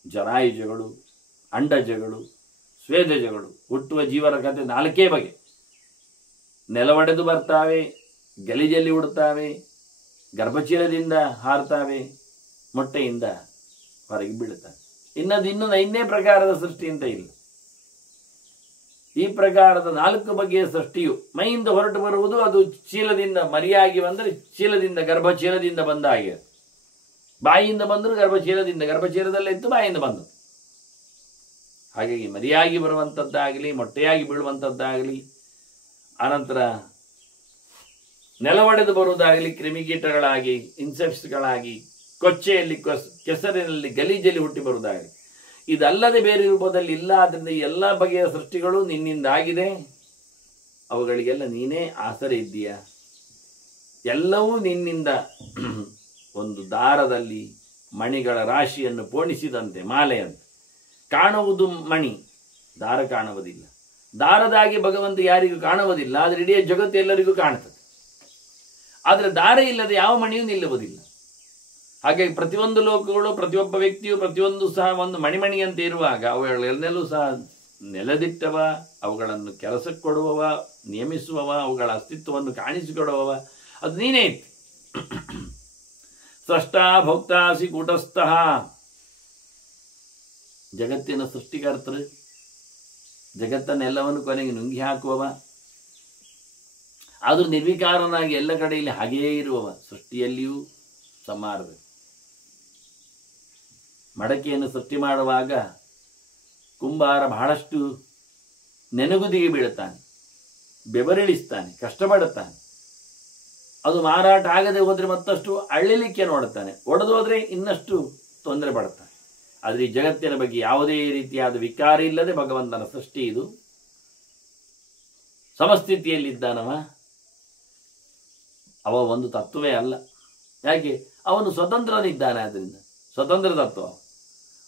ಜರಾಯುಜಗಳು, ಅಂಡಜಗಳು, ಸ್ವೇದಜಗಳು, ಹುಟ್ಟುವ ಜೀವನ ಕಥೆ 4 ಬಗೆ. ನೆಲವಡೆದು ಬರ್ತಾವೆ, ಗಲೀಜಲ್ಲಿ ಉಡ್ತಾವೆ, ಗರ್ಭಚೀಲದಿಂದ ಹಾರ್ತಾವೆ, ಮೊಟ್ಟೆಯಿಂದ ಹೊರಗೆ ಬೀಳುತ್ತವೆ. ಇನ್ನೇ ಪ್ರಕಾರದ ಸೃಷ್ಟಿ ಅಂತ ಇಲ್ಲ. ಈ ಪ್ರಕಾರದ 4 ಬಗೆಯ ಸೃಷ್ಟಿಯು ಮೈಯಿಂದ ಹೊರಟು ಬರುವುದು. ಅದು ಚೀಲದಿಂದ ಮರಿಯಾಗಿ ಬಂದರೆ ಚೀಲದಿಂದ, ಗರ್ಭಚೀಲದಿಂದ ಬಂದ ಹಾಗೆ. ಬಾಯಿಯಿಂದ ಬಂದರೂ ಗರ್ಭಚೀಲದಿಂದ, ಗರ್ಭಚೀಲದಲ್ಲಿತ್ತು ಬಾಯಿಯಿಂದ ಬಂದು. ಹಾಗಾಗಿ ಮರಿಯಾಗಿ ಬರುವಂಥದ್ದಾಗಲಿ, ಮೊಟ್ಟೆಯಾಗಿ ಬೀಳುವಂಥದ್ದಾಗಲಿ, ಅನಂತರ ನೆಲವಡೆದು ಬರುವುದಾಗಲಿ, ಕ್ರಿಮಿಕೀಟಗಳಾಗಿ, ಇನ್ಸೆಕ್ಟ್ಸ್ಗಳಾಗಿ, ಕೊಚ್ಚೆಯಲ್ಲಿ, ಕೆಸರಿನಲ್ಲಿ, ಗಲೀಜಲ್ಲಿ ಹುಟ್ಟಿ ಬರುವುದಾಗಲಿ, ಇದಲ್ಲದೆ ಬೇರೆ ರೂಪದಲ್ಲಿ ಇಲ್ಲ. ಆದ್ದರಿಂದ ಈ ಎಲ್ಲ ಬಗೆಯ ಸೃಷ್ಟಿಗಳು ನಿನ್ನಿಂದಾಗಿದೆ. ಅವುಗಳಿಗೆಲ್ಲ ನೀನೇ ಆಸರೆ ಇದ್ದೀಯ. ಎಲ್ಲವೂ ನಿನ್ನಿಂದ ಒಂದು ದಾರದಲ್ಲಿ ಮಣಿಗಳ ರಾಶಿಯನ್ನು ಪೋಣಿಸಿದಂತೆ ಮಾಲೆಯಂತೆ. ಕಾಣುವುದು ಮಣಿ, ದಾರ ಕಾಣುವುದಿಲ್ಲ. ದಾರದಾಗಿ ಭಗವಂತ ಯಾರಿಗೂ ಕಾಣುವುದಿಲ್ಲ, ಆದರೆ ಇಡೀ ಜಗತ್ತು ಎಲ್ಲರಿಗೂ ಕಾಣ್ತದೆ. ಆದರೆ ದಾರ ಇಲ್ಲದೆ ಯಾವ ಮಣಿಯೂ ನಿಲ್ಲುವುದಿಲ್ಲ. ಹಾಗಾಗಿ ಪ್ರತಿಯೊಂದು ಲೋಕಗಳು, ಪ್ರತಿಯೊಬ್ಬ ವ್ಯಕ್ತಿಯು ಪ್ರತಿಯೊಂದು ಸಹ ಒಂದು ಮಣಿಮಣಿಯಂತೆ ಇರುವಾಗ ಅವುಗಳೆಲ್ಲೂ ಸಹ ನೆಲೆದಿಟ್ಟವ, ಅವುಗಳನ್ನು ಕೆಲಸಕ್ಕೆ ಕೊಡುವವ, ನಿಯಮಿಸುವವ, ಅವುಗಳ ಅಸ್ತಿತ್ವವನ್ನು ಕಾಣಿಸಿಕೊಡುವವ ಅದು ನೀನೇ ಇತ್ತು. ಸೃಷ್ಟ ಭೋಕ್ತಾಸಿ ಕೂಟಸ್ಥಃ, ಜಗತ್ತಿನ ಸೃಷ್ಟಿಕರ್ತರು, ಜಗತ್ತನ್ನೆಲ್ಲವನ್ನು ಕೊನೆಗೆ ನುಂಗಿ ಹಾಕುವವ, ಆದರೂ ನಿರ್ವಿಕಾರನಾಗಿ ಎಲ್ಲ ಕಡೆಯಲ್ಲಿ ಹಾಗೆಯೇ ಇರುವವ, ಸೃಷ್ಟಿಯಲ್ಲಿಯೂ ಸಂಹಾರದಲ್ಲಿ. ಮಡಕೆಯನ್ನು ಸೃಷ್ಟಿ ಮಾಡುವಾಗ ಕುಂಬಾರ ಬಹಳಷ್ಟು ನೆನಗುದಿಗೆ ಬೀಳುತ್ತಾನೆ, ಬೆವರಿಳಿಸ್ತಾನೆ, ಕಷ್ಟಪಡುತ್ತಾನೆ. ಅದು ಮಾರಾಟ ಆಗದೆ ಹೋದರೆ ಮತ್ತಷ್ಟು ಅಳ್ಳಿಲಿಕ್ಕೆ ನೋಡುತ್ತಾನೆ, ಒಡೆದೋದ್ರೆ ಇನ್ನಷ್ಟು ತೊಂದರೆ ಪಡುತ್ತಾನೆ. ಆದರೆ ಈ ಜಗತ್ತಿನ ಬಗ್ಗೆ ಯಾವುದೇ ರೀತಿಯಾದ ವಿಕಾರ ಇಲ್ಲದೆ ಭಗವಂತನ ಸೃಷ್ಟಿ ಇದು. ಸಮಸ್ಥಿತಿಯಲ್ಲಿದ್ದಾನವ, ಅವ ಒಂದು ತತ್ವವೇ ಅಲ್ಲ. ಯಾಕೆ? ಅವನು ಸ್ವತಂತ್ರನಿದ್ದಾನೆ. ಆದ್ದರಿಂದ ಸ್ವತಂತ್ರ ತತ್ವ.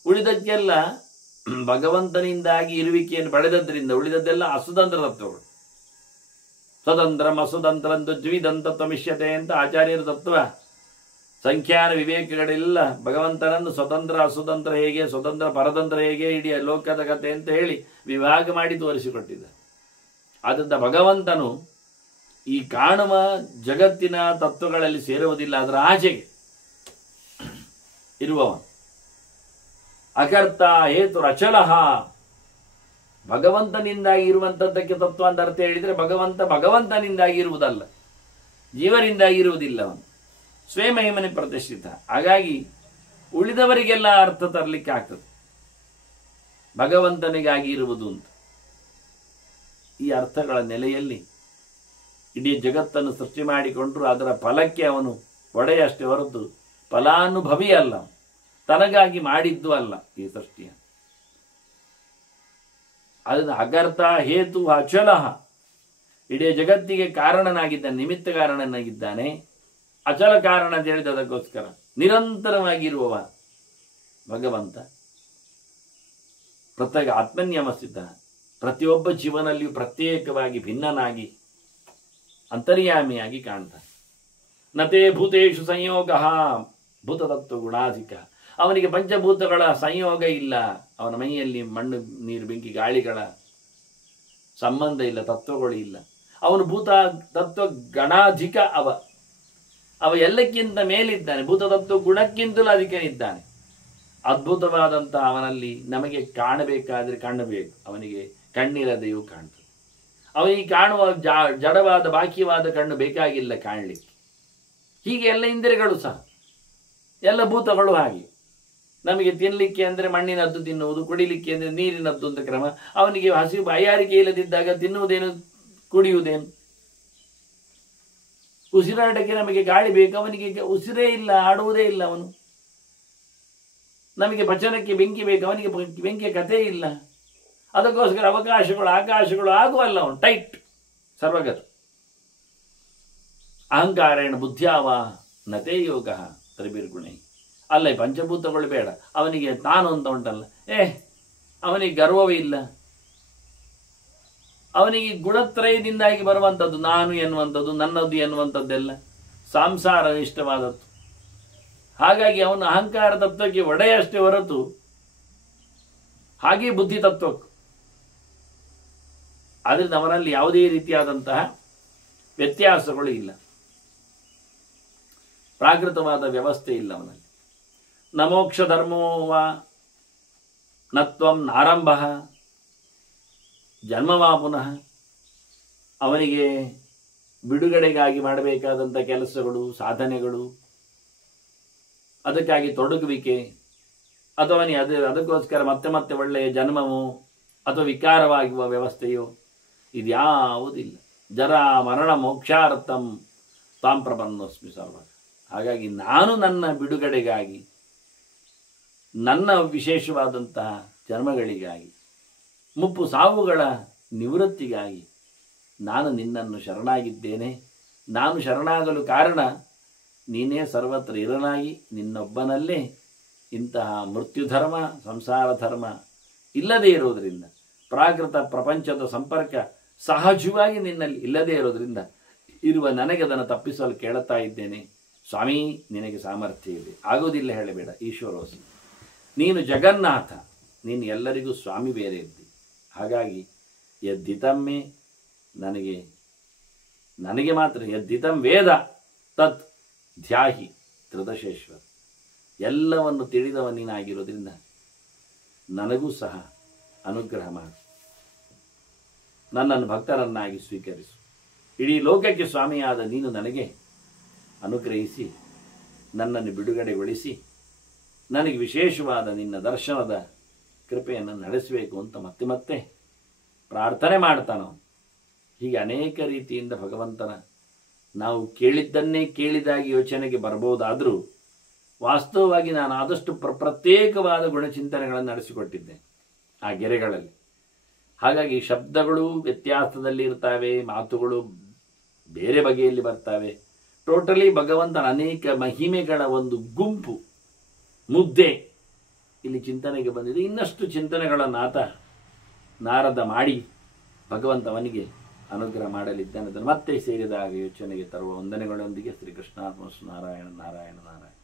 ಉಳಿದಕ್ಕೆಲ್ಲ ಭಗವಂತನಿಂದಾಗಿ ಇರುವಿಕೆಯನ್ನು ಪಡೆದದ್ರಿಂದ ಉಳಿದದ್ದೆಲ್ಲ ಅಸ್ವತಂತ್ರ ತತ್ವಗಳು. ಸ್ವತಂತ್ರ ಅಸ್ವತಂತ್ರ ದ್ವಿದಂತ ತ್ವಮಿಷ್ಯತೆ ಅಂತ ಆಚಾರ್ಯರ ತತ್ವ. ಸಂಖ್ಯಾನ ವಿವೇಕಗಳೆಲ್ಲ ಭಗವಂತನನ್ನು ಸ್ವತಂತ್ರ ಅಸ್ವತಂತ್ರ ಹೇಗೆ, ಸ್ವತಂತ್ರ ಪರತಂತ್ರ ಹೇಗೆ, ಇಡೀ ಲೋಕದ ಕಥೆ ಅಂತ ಹೇಳಿ ವಿಭಾಗ ಮಾಡಿ ತೋರಿಸಿಕೊಟ್ಟಿದ್ದಾರೆ. ಆದ್ದರಿಂದ ಭಗವಂತನು ಈ ಕಾಣುವ ಜಗತ್ತಿನ ತತ್ವಗಳಲ್ಲಿ ಸೇರುವುದಿಲ್ಲ, ಅದರ ಆಚೆಗೆ ಇರುವವ. ಅಕರ್ತ ಹೇತು ಅಚಲಃ, ಭಗವಂತನಿಂದಾಗಿ ಇರುವಂಥದ್ದಕ್ಕೆ ತತ್ವ ಅಂತ ಅರ್ಥ ಹೇಳಿದರೆ ಭಗವಂತನಿಂದಾಗಿ ಇರುವುದಲ್ಲ, ಜೀವರಿಂದಾಗಿ ಇರುವುದಿಲ್ಲ. ಅವನು ಸ್ವಯಂಮಹಿಮನೆ ಪ್ರತಿಷ್ಠಿತ. ಹಾಗಾಗಿ ಉಳಿದವರಿಗೆಲ್ಲ ಅರ್ಥ ತರಲಿಕ್ಕೆ ಆಗ್ತದೆ ಭಗವಂತನಿಗಾಗಿ ಇರುವುದು ಅಂತ. ಈ ಅರ್ಥಗಳ ನೆಲೆಯಲ್ಲಿ ಇಡೀ ಜಗತ್ತನ್ನು ಸೃಷ್ಟಿ ಮಾಡಿಕೊಂಡ್ರು ಅದರ ಫಲಕ್ಕೆ ಅವನು ಒಡೆಯಷ್ಟೇ ಹೊರತು ಫಲಾನುಭವಿ ಅಲ್ಲ, ತನಗಾಗಿ ಮಾಡಿದ್ದು ಅಲ್ಲ ಈ ಸೃಷ್ಟಿಯ. ಅದನ್ನು ಅಗರ್ತ ಹೇತು ಅಚಲಃ, ಇಡೀ ಜಗತ್ತಿಗೆ ಕಾರಣನಾಗಿದ್ದಾನೆ, ನಿಮಿತ್ತ ಕಾರಣನಾಗಿದ್ದಾನೆ. ಅಚಲ ಕಾರಣ ಅಂತ ಹೇಳಿದ ಅದಕ್ಕೋಸ್ಕರ ನಿರಂತರವಾಗಿರುವವ ಭಗವಂತ. ಪ್ರತ್ಯೇಕ ಆತ್ಮನ್ಯಮಸ್ಥಿತ, ಪ್ರತಿಯೊಬ್ಬ ಜೀವನಲ್ಲಿಯೂ ಪ್ರತ್ಯೇಕವಾಗಿ ಭಿನ್ನನಾಗಿ ಅಂತರ್ಯಾಮಿಯಾಗಿ ಕಾಣ್ತಾನೆ. ನತೇ ಭೂತೇಶು ಸಂಯೋಗ, ಭೂತತತ್ವ ಗುಣಾಧಿಕ, ಅವನಿಗೆ ಪಂಚಭೂತಗಳ ಸಂಯೋಗ ಇಲ್ಲ. ಅವನ ಮೈಯಲ್ಲಿ ಮಣ್ಣು ನೀರು ಬೆಂಕಿ ಗಾಳಿಗಳ ಸಂಬಂಧ ಇಲ್ಲ, ತತ್ವಗಳು ಇಲ್ಲ. ಅವನು ಭೂತ ತತ್ವ ಗಣಾಧಿಕ, ಅವ ಎಲ್ಲಕ್ಕಿಂತ ಮೇಲಿದ್ದಾನೆ. ಭೂತತತ್ವ ಗುಣಕ್ಕಿಂತಲೂ ಅಧಿಕನಿದ್ದಾನೆ. ಅದ್ಭುತವಾದಂತಹ ಅವನಲ್ಲಿ ನಮಗೆ ಕಾಣಬೇಕಾದ್ರೆ ಕಾಣಬೇಕು, ಅವನಿಗೆ ಕಣ್ಣಿರದೆಯೂ ಕಾಣ್ತದೆ. ಅವನಿಗೆ ಕಾಣುವ ಜಡವಾದ ಬಾಕಿವಾದ ಕಣ್ಣು ಬೇಕಾಗಿಲ್ಲ ಕಾಣಲಿಕ್ಕೆ. ಹೀಗೆ ಎಲ್ಲ ಇಂದ್ರಿಯಗಳು ಸಹ, ಎಲ್ಲ ಭೂತಗಳು ಹಾಗೆ. ನಮಗೆ ತಿನ್ನಲಿಕ್ಕೆ ಅಂದರೆ ಮಣ್ಣಿನದ್ದು ತಿನ್ನುವುದು, ಕುಡಿಲಿಕ್ಕೆ ಅಂದರೆ ನೀರಿನದ್ದು ಅಂತ ಕ್ರಮ. ಅವನಿಗೆ ಹಸಿವು ಬಾಯಾರಿಕೆ ಇಲ್ಲದಿದ್ದಾಗ ತಿನ್ನುವುದೇನು, ಕುಡಿಯುವುದೇನು? ಉಸಿರಾಟಕ್ಕೆ ನಮಗೆ ಗಾಳಿ ಬೇಕು, ಅವನಿಗೆ ಉಸಿರೇ ಇಲ್ಲ, ಆಡುವುದೇ ಇಲ್ಲ ಅವನು. ನಮಗೆ ಪಚನಕ್ಕೆ ಬೆಂಕಿ ಬೇಕು, ಅವನಿಗೆ ಬೆಂಕಿಯ ಕಥೆ ಇಲ್ಲ. ಅದಕ್ಕೋಸ್ಕರ ಅವಕಾಶಗಳು ಆಕಾಶಗಳು ಆಗುವಲ್ಲ, ಅವನು ಟೈಟ್ ಸರ್ವಗತ. ಅಹಂಕಾರೇಣ ಬುದ್ಧ್ಯಾವ ನತೇ ಯೋಗ ತ್ರಿಭಿರ್ಗುಣೈ. ಅಲ್ಲ, ಪಂಚಭೂತಗಳು ಬೇಡ, ಅವನಿಗೆ ತಾನು ಅಂತ ಉಂಟಲ್ಲ, ಅವನಿಗೆ ಗರ್ವವೇ ಇಲ್ಲ. ಅವನಿಗೆ ಗುಣತ್ರಯದಿಂದಾಗಿ ಬರುವಂಥದ್ದು, ನಾನು ಎನ್ನುವಂಥದ್ದು, ನನ್ನದು ಎನ್ನುವಂಥದ್ದೆಲ್ಲ ಸಂಸಾರ ಇಷ್ಟವಾದದ್ದು. ಹಾಗಾಗಿ ಅವನು ಅಹಂಕಾರ ತತ್ವಕ್ಕೆ ಒಡೆಯಷ್ಟೇ ಹೊರತು ಹಾಗೆ ಬುದ್ಧಿ ತತ್ವಕ್ಕೂ. ಆದ್ದರಿಂದ ಅವನಲ್ಲಿ ಯಾವುದೇ ರೀತಿಯಾದಂತಹ ವ್ಯತ್ಯಾಸಗಳು ಇಲ್ಲ, ಪ್ರಾಕೃತವಾದ ವ್ಯವಸ್ಥೆ ಇಲ್ಲ ಅವನಲ್ಲಿ. ನ ಮೋಕ್ಷ ಧರ್ಮೋವ ನತ್ವಂ ನಾರಂಭ ಜನ್ಮವಾ ಪುನಃ. ಅವನಿಗೆ ಬಿಡುಗಡೆಗಾಗಿ ಮಾಡಬೇಕಾದಂಥ ಕೆಲಸಗಳು, ಸಾಧನೆಗಳು, ಅದಕ್ಕಾಗಿ ತೊಡಗುವಿಕೆ, ಅಥವಾ ಅದಕ್ಕೋಸ್ಕರ ಮತ್ತೆ ಮತ್ತೆ ಒಳ್ಳೆಯ ಜನ್ಮವೋ ಅಥವಾ ವಿಕಾರವಾಗುವ ವ್ಯವಸ್ಥೆಯೋ ಇದ್ಯಾವುದಿಲ್ಲ. ಜರಾ ಮರಣ ಮೋಕ್ಷಾರ್ಥಂ ತಾಂ ಪ್ರಪನ್ನೋಸ್ಮಿ ಸರ್ವ. ಹಾಗಾಗಿ ನಾನು ನನ್ನ ಬಿಡುಗಡೆಗಾಗಿ, ನನ್ನ ವಿಶೇಷವಾದಂತಹ ಜನ್ಮಗಳಿಗಾಗಿ, ಮುಪ್ಪು ಸಾವುಗಳ ನಿವೃತ್ತಿಗಾಗಿ ನಾನು ನಿನ್ನನ್ನು ಶರಣಾಗಿದ್ದೇನೆ. ನಾನು ಶರಣಾಗಲು ಕಾರಣ ನೀನೇ ಸರ್ವತ್ರ ಇರನಾಗಿ ನಿನ್ನೊಬ್ಬನಲ್ಲೇ ಇಂತಹ ಮೃತ್ಯುಧರ್ಮ ಸಂಸಾರ ಧರ್ಮ ಇಲ್ಲದೇ ಇರುವುದರಿಂದ, ಪ್ರಾಕೃತ ಪ್ರಪಂಚದ ಸಂಪರ್ಕ ಸಹಜವಾಗಿ ನಿನ್ನಲ್ಲಿ ಇಲ್ಲದೇ ಇರೋದರಿಂದ ಇರುವ ನನಗೆ ಅದನ್ನು ತಪ್ಪಿಸಲು ಕೇಳುತ್ತಾ ಇದ್ದೇನೆ. ಸ್ವಾಮಿ, ನಿನಗೆ ಸಾಮರ್ಥ್ಯ ಇದೆ, ಆಗೋದಿಲ್ಲ ಹೇಳಬೇಡ. ಈಶ್ವರೋಸಿ, ನೀನು ಜಗನ್ನಾಥ, ನೀನು ಎಲ್ಲರಿಗೂ ಸ್ವಾಮಿ ಬೇರೆ ಇದ್ದಿ. ಹಾಗಾಗಿ ಯದ್ದಿತಮ್ಮೆ, ನನಗೆ ಮಾತ್ರ ಯದ್ದಿತಂ ವೇದ ತತ್ ಧ್ಯಾಹಿ ತ್ರಿದಶೇಶ್ವರ. ಎಲ್ಲವನ್ನು ತಿಳಿದವ ನೀನಾಗಿರೋದ್ರಿಂದ ನನಗೂ ಸಹ ಅನುಗ್ರಹ ಮಾಡು, ನನ್ನನ್ನು ಭಕ್ತರನ್ನಾಗಿ ಸ್ವೀಕರಿಸು. ಇಡೀ ಲೋಕಕ್ಕೆ ಸ್ವಾಮಿಯಾದ ನೀನು ನನಗೆ ಅನುಗ್ರಹಿಸಿ ನನ್ನನ್ನು ಬಿಡುಗಡೆಗೊಳಿಸಿ ನನಗೆ ವಿಶೇಷವಾದ ನಿನ್ನ ದರ್ಶನದ ಕೃಪೆಯನ್ನು ನಡೆಸಬೇಕು ಅಂತ ಮತ್ತೆ ಮತ್ತೆ ಪ್ರಾರ್ಥನೆ ಮಾಡ್ತಾನೋ. ಹೀಗೆ ಅನೇಕ ರೀತಿಯಿಂದ ಭಗವಂತನ ನಾವು ಕೇಳಿದ್ದನ್ನೇ ಕೇಳಿದಾಗಿ ಯೋಚನೆಗೆ ಬರಬಹುದಾದರೂ ವಾಸ್ತವವಾಗಿ ನಾನು ಆದಷ್ಟು ಪ್ರತ್ಯೇಕವಾದ ಗುಣಚಿಂತನೆಗಳನ್ನು ನಡೆಸಿಕೊಟ್ಟಿದ್ದೆ ಆ ಗೆರೆಗಳಲ್ಲಿ. ಹಾಗಾಗಿ ಶಬ್ದಗಳು ವ್ಯತ್ಯಾಸದಲ್ಲಿ ಇರ್ತವೆ, ಮಾತುಗಳು ಬೇರೆ ಬಗೆಯಲ್ಲಿ ಬರ್ತವೆ. ಟೋಟಲಿ ಭಗವಂತನ ಅನೇಕ ಮಹಿಮೆಗಳ ಒಂದು ಗುಂಪು ಮುದ್ದೆ ಇಲ್ಲಿ ಚಿಂತನೆಗೆ ಬಂದಿದೆ. ಇನ್ನಷ್ಟು ಚಿಂತನೆಗಳನ್ನು ಆತ ನಾರದ ಮಾಡಿ ಭಗವಂತವನಿಗೆ ಅನುಗ್ರಹ ಮಾಡಲಿದ್ದಾನೆ. ಅದನ್ನು ಮತ್ತೆ ಸೇರಿದಾಗ ಯೋಚನೆಗೆ ತರುವ ವಂದನೆಗಳೊಂದಿಗೆ ಶ್ರೀಕೃಷ್ಣಾರ್ಪಣಮಸ್ತು. ನಾರಾಯಣ ನಾರಾಯಣ ನಾರಾಯಣ.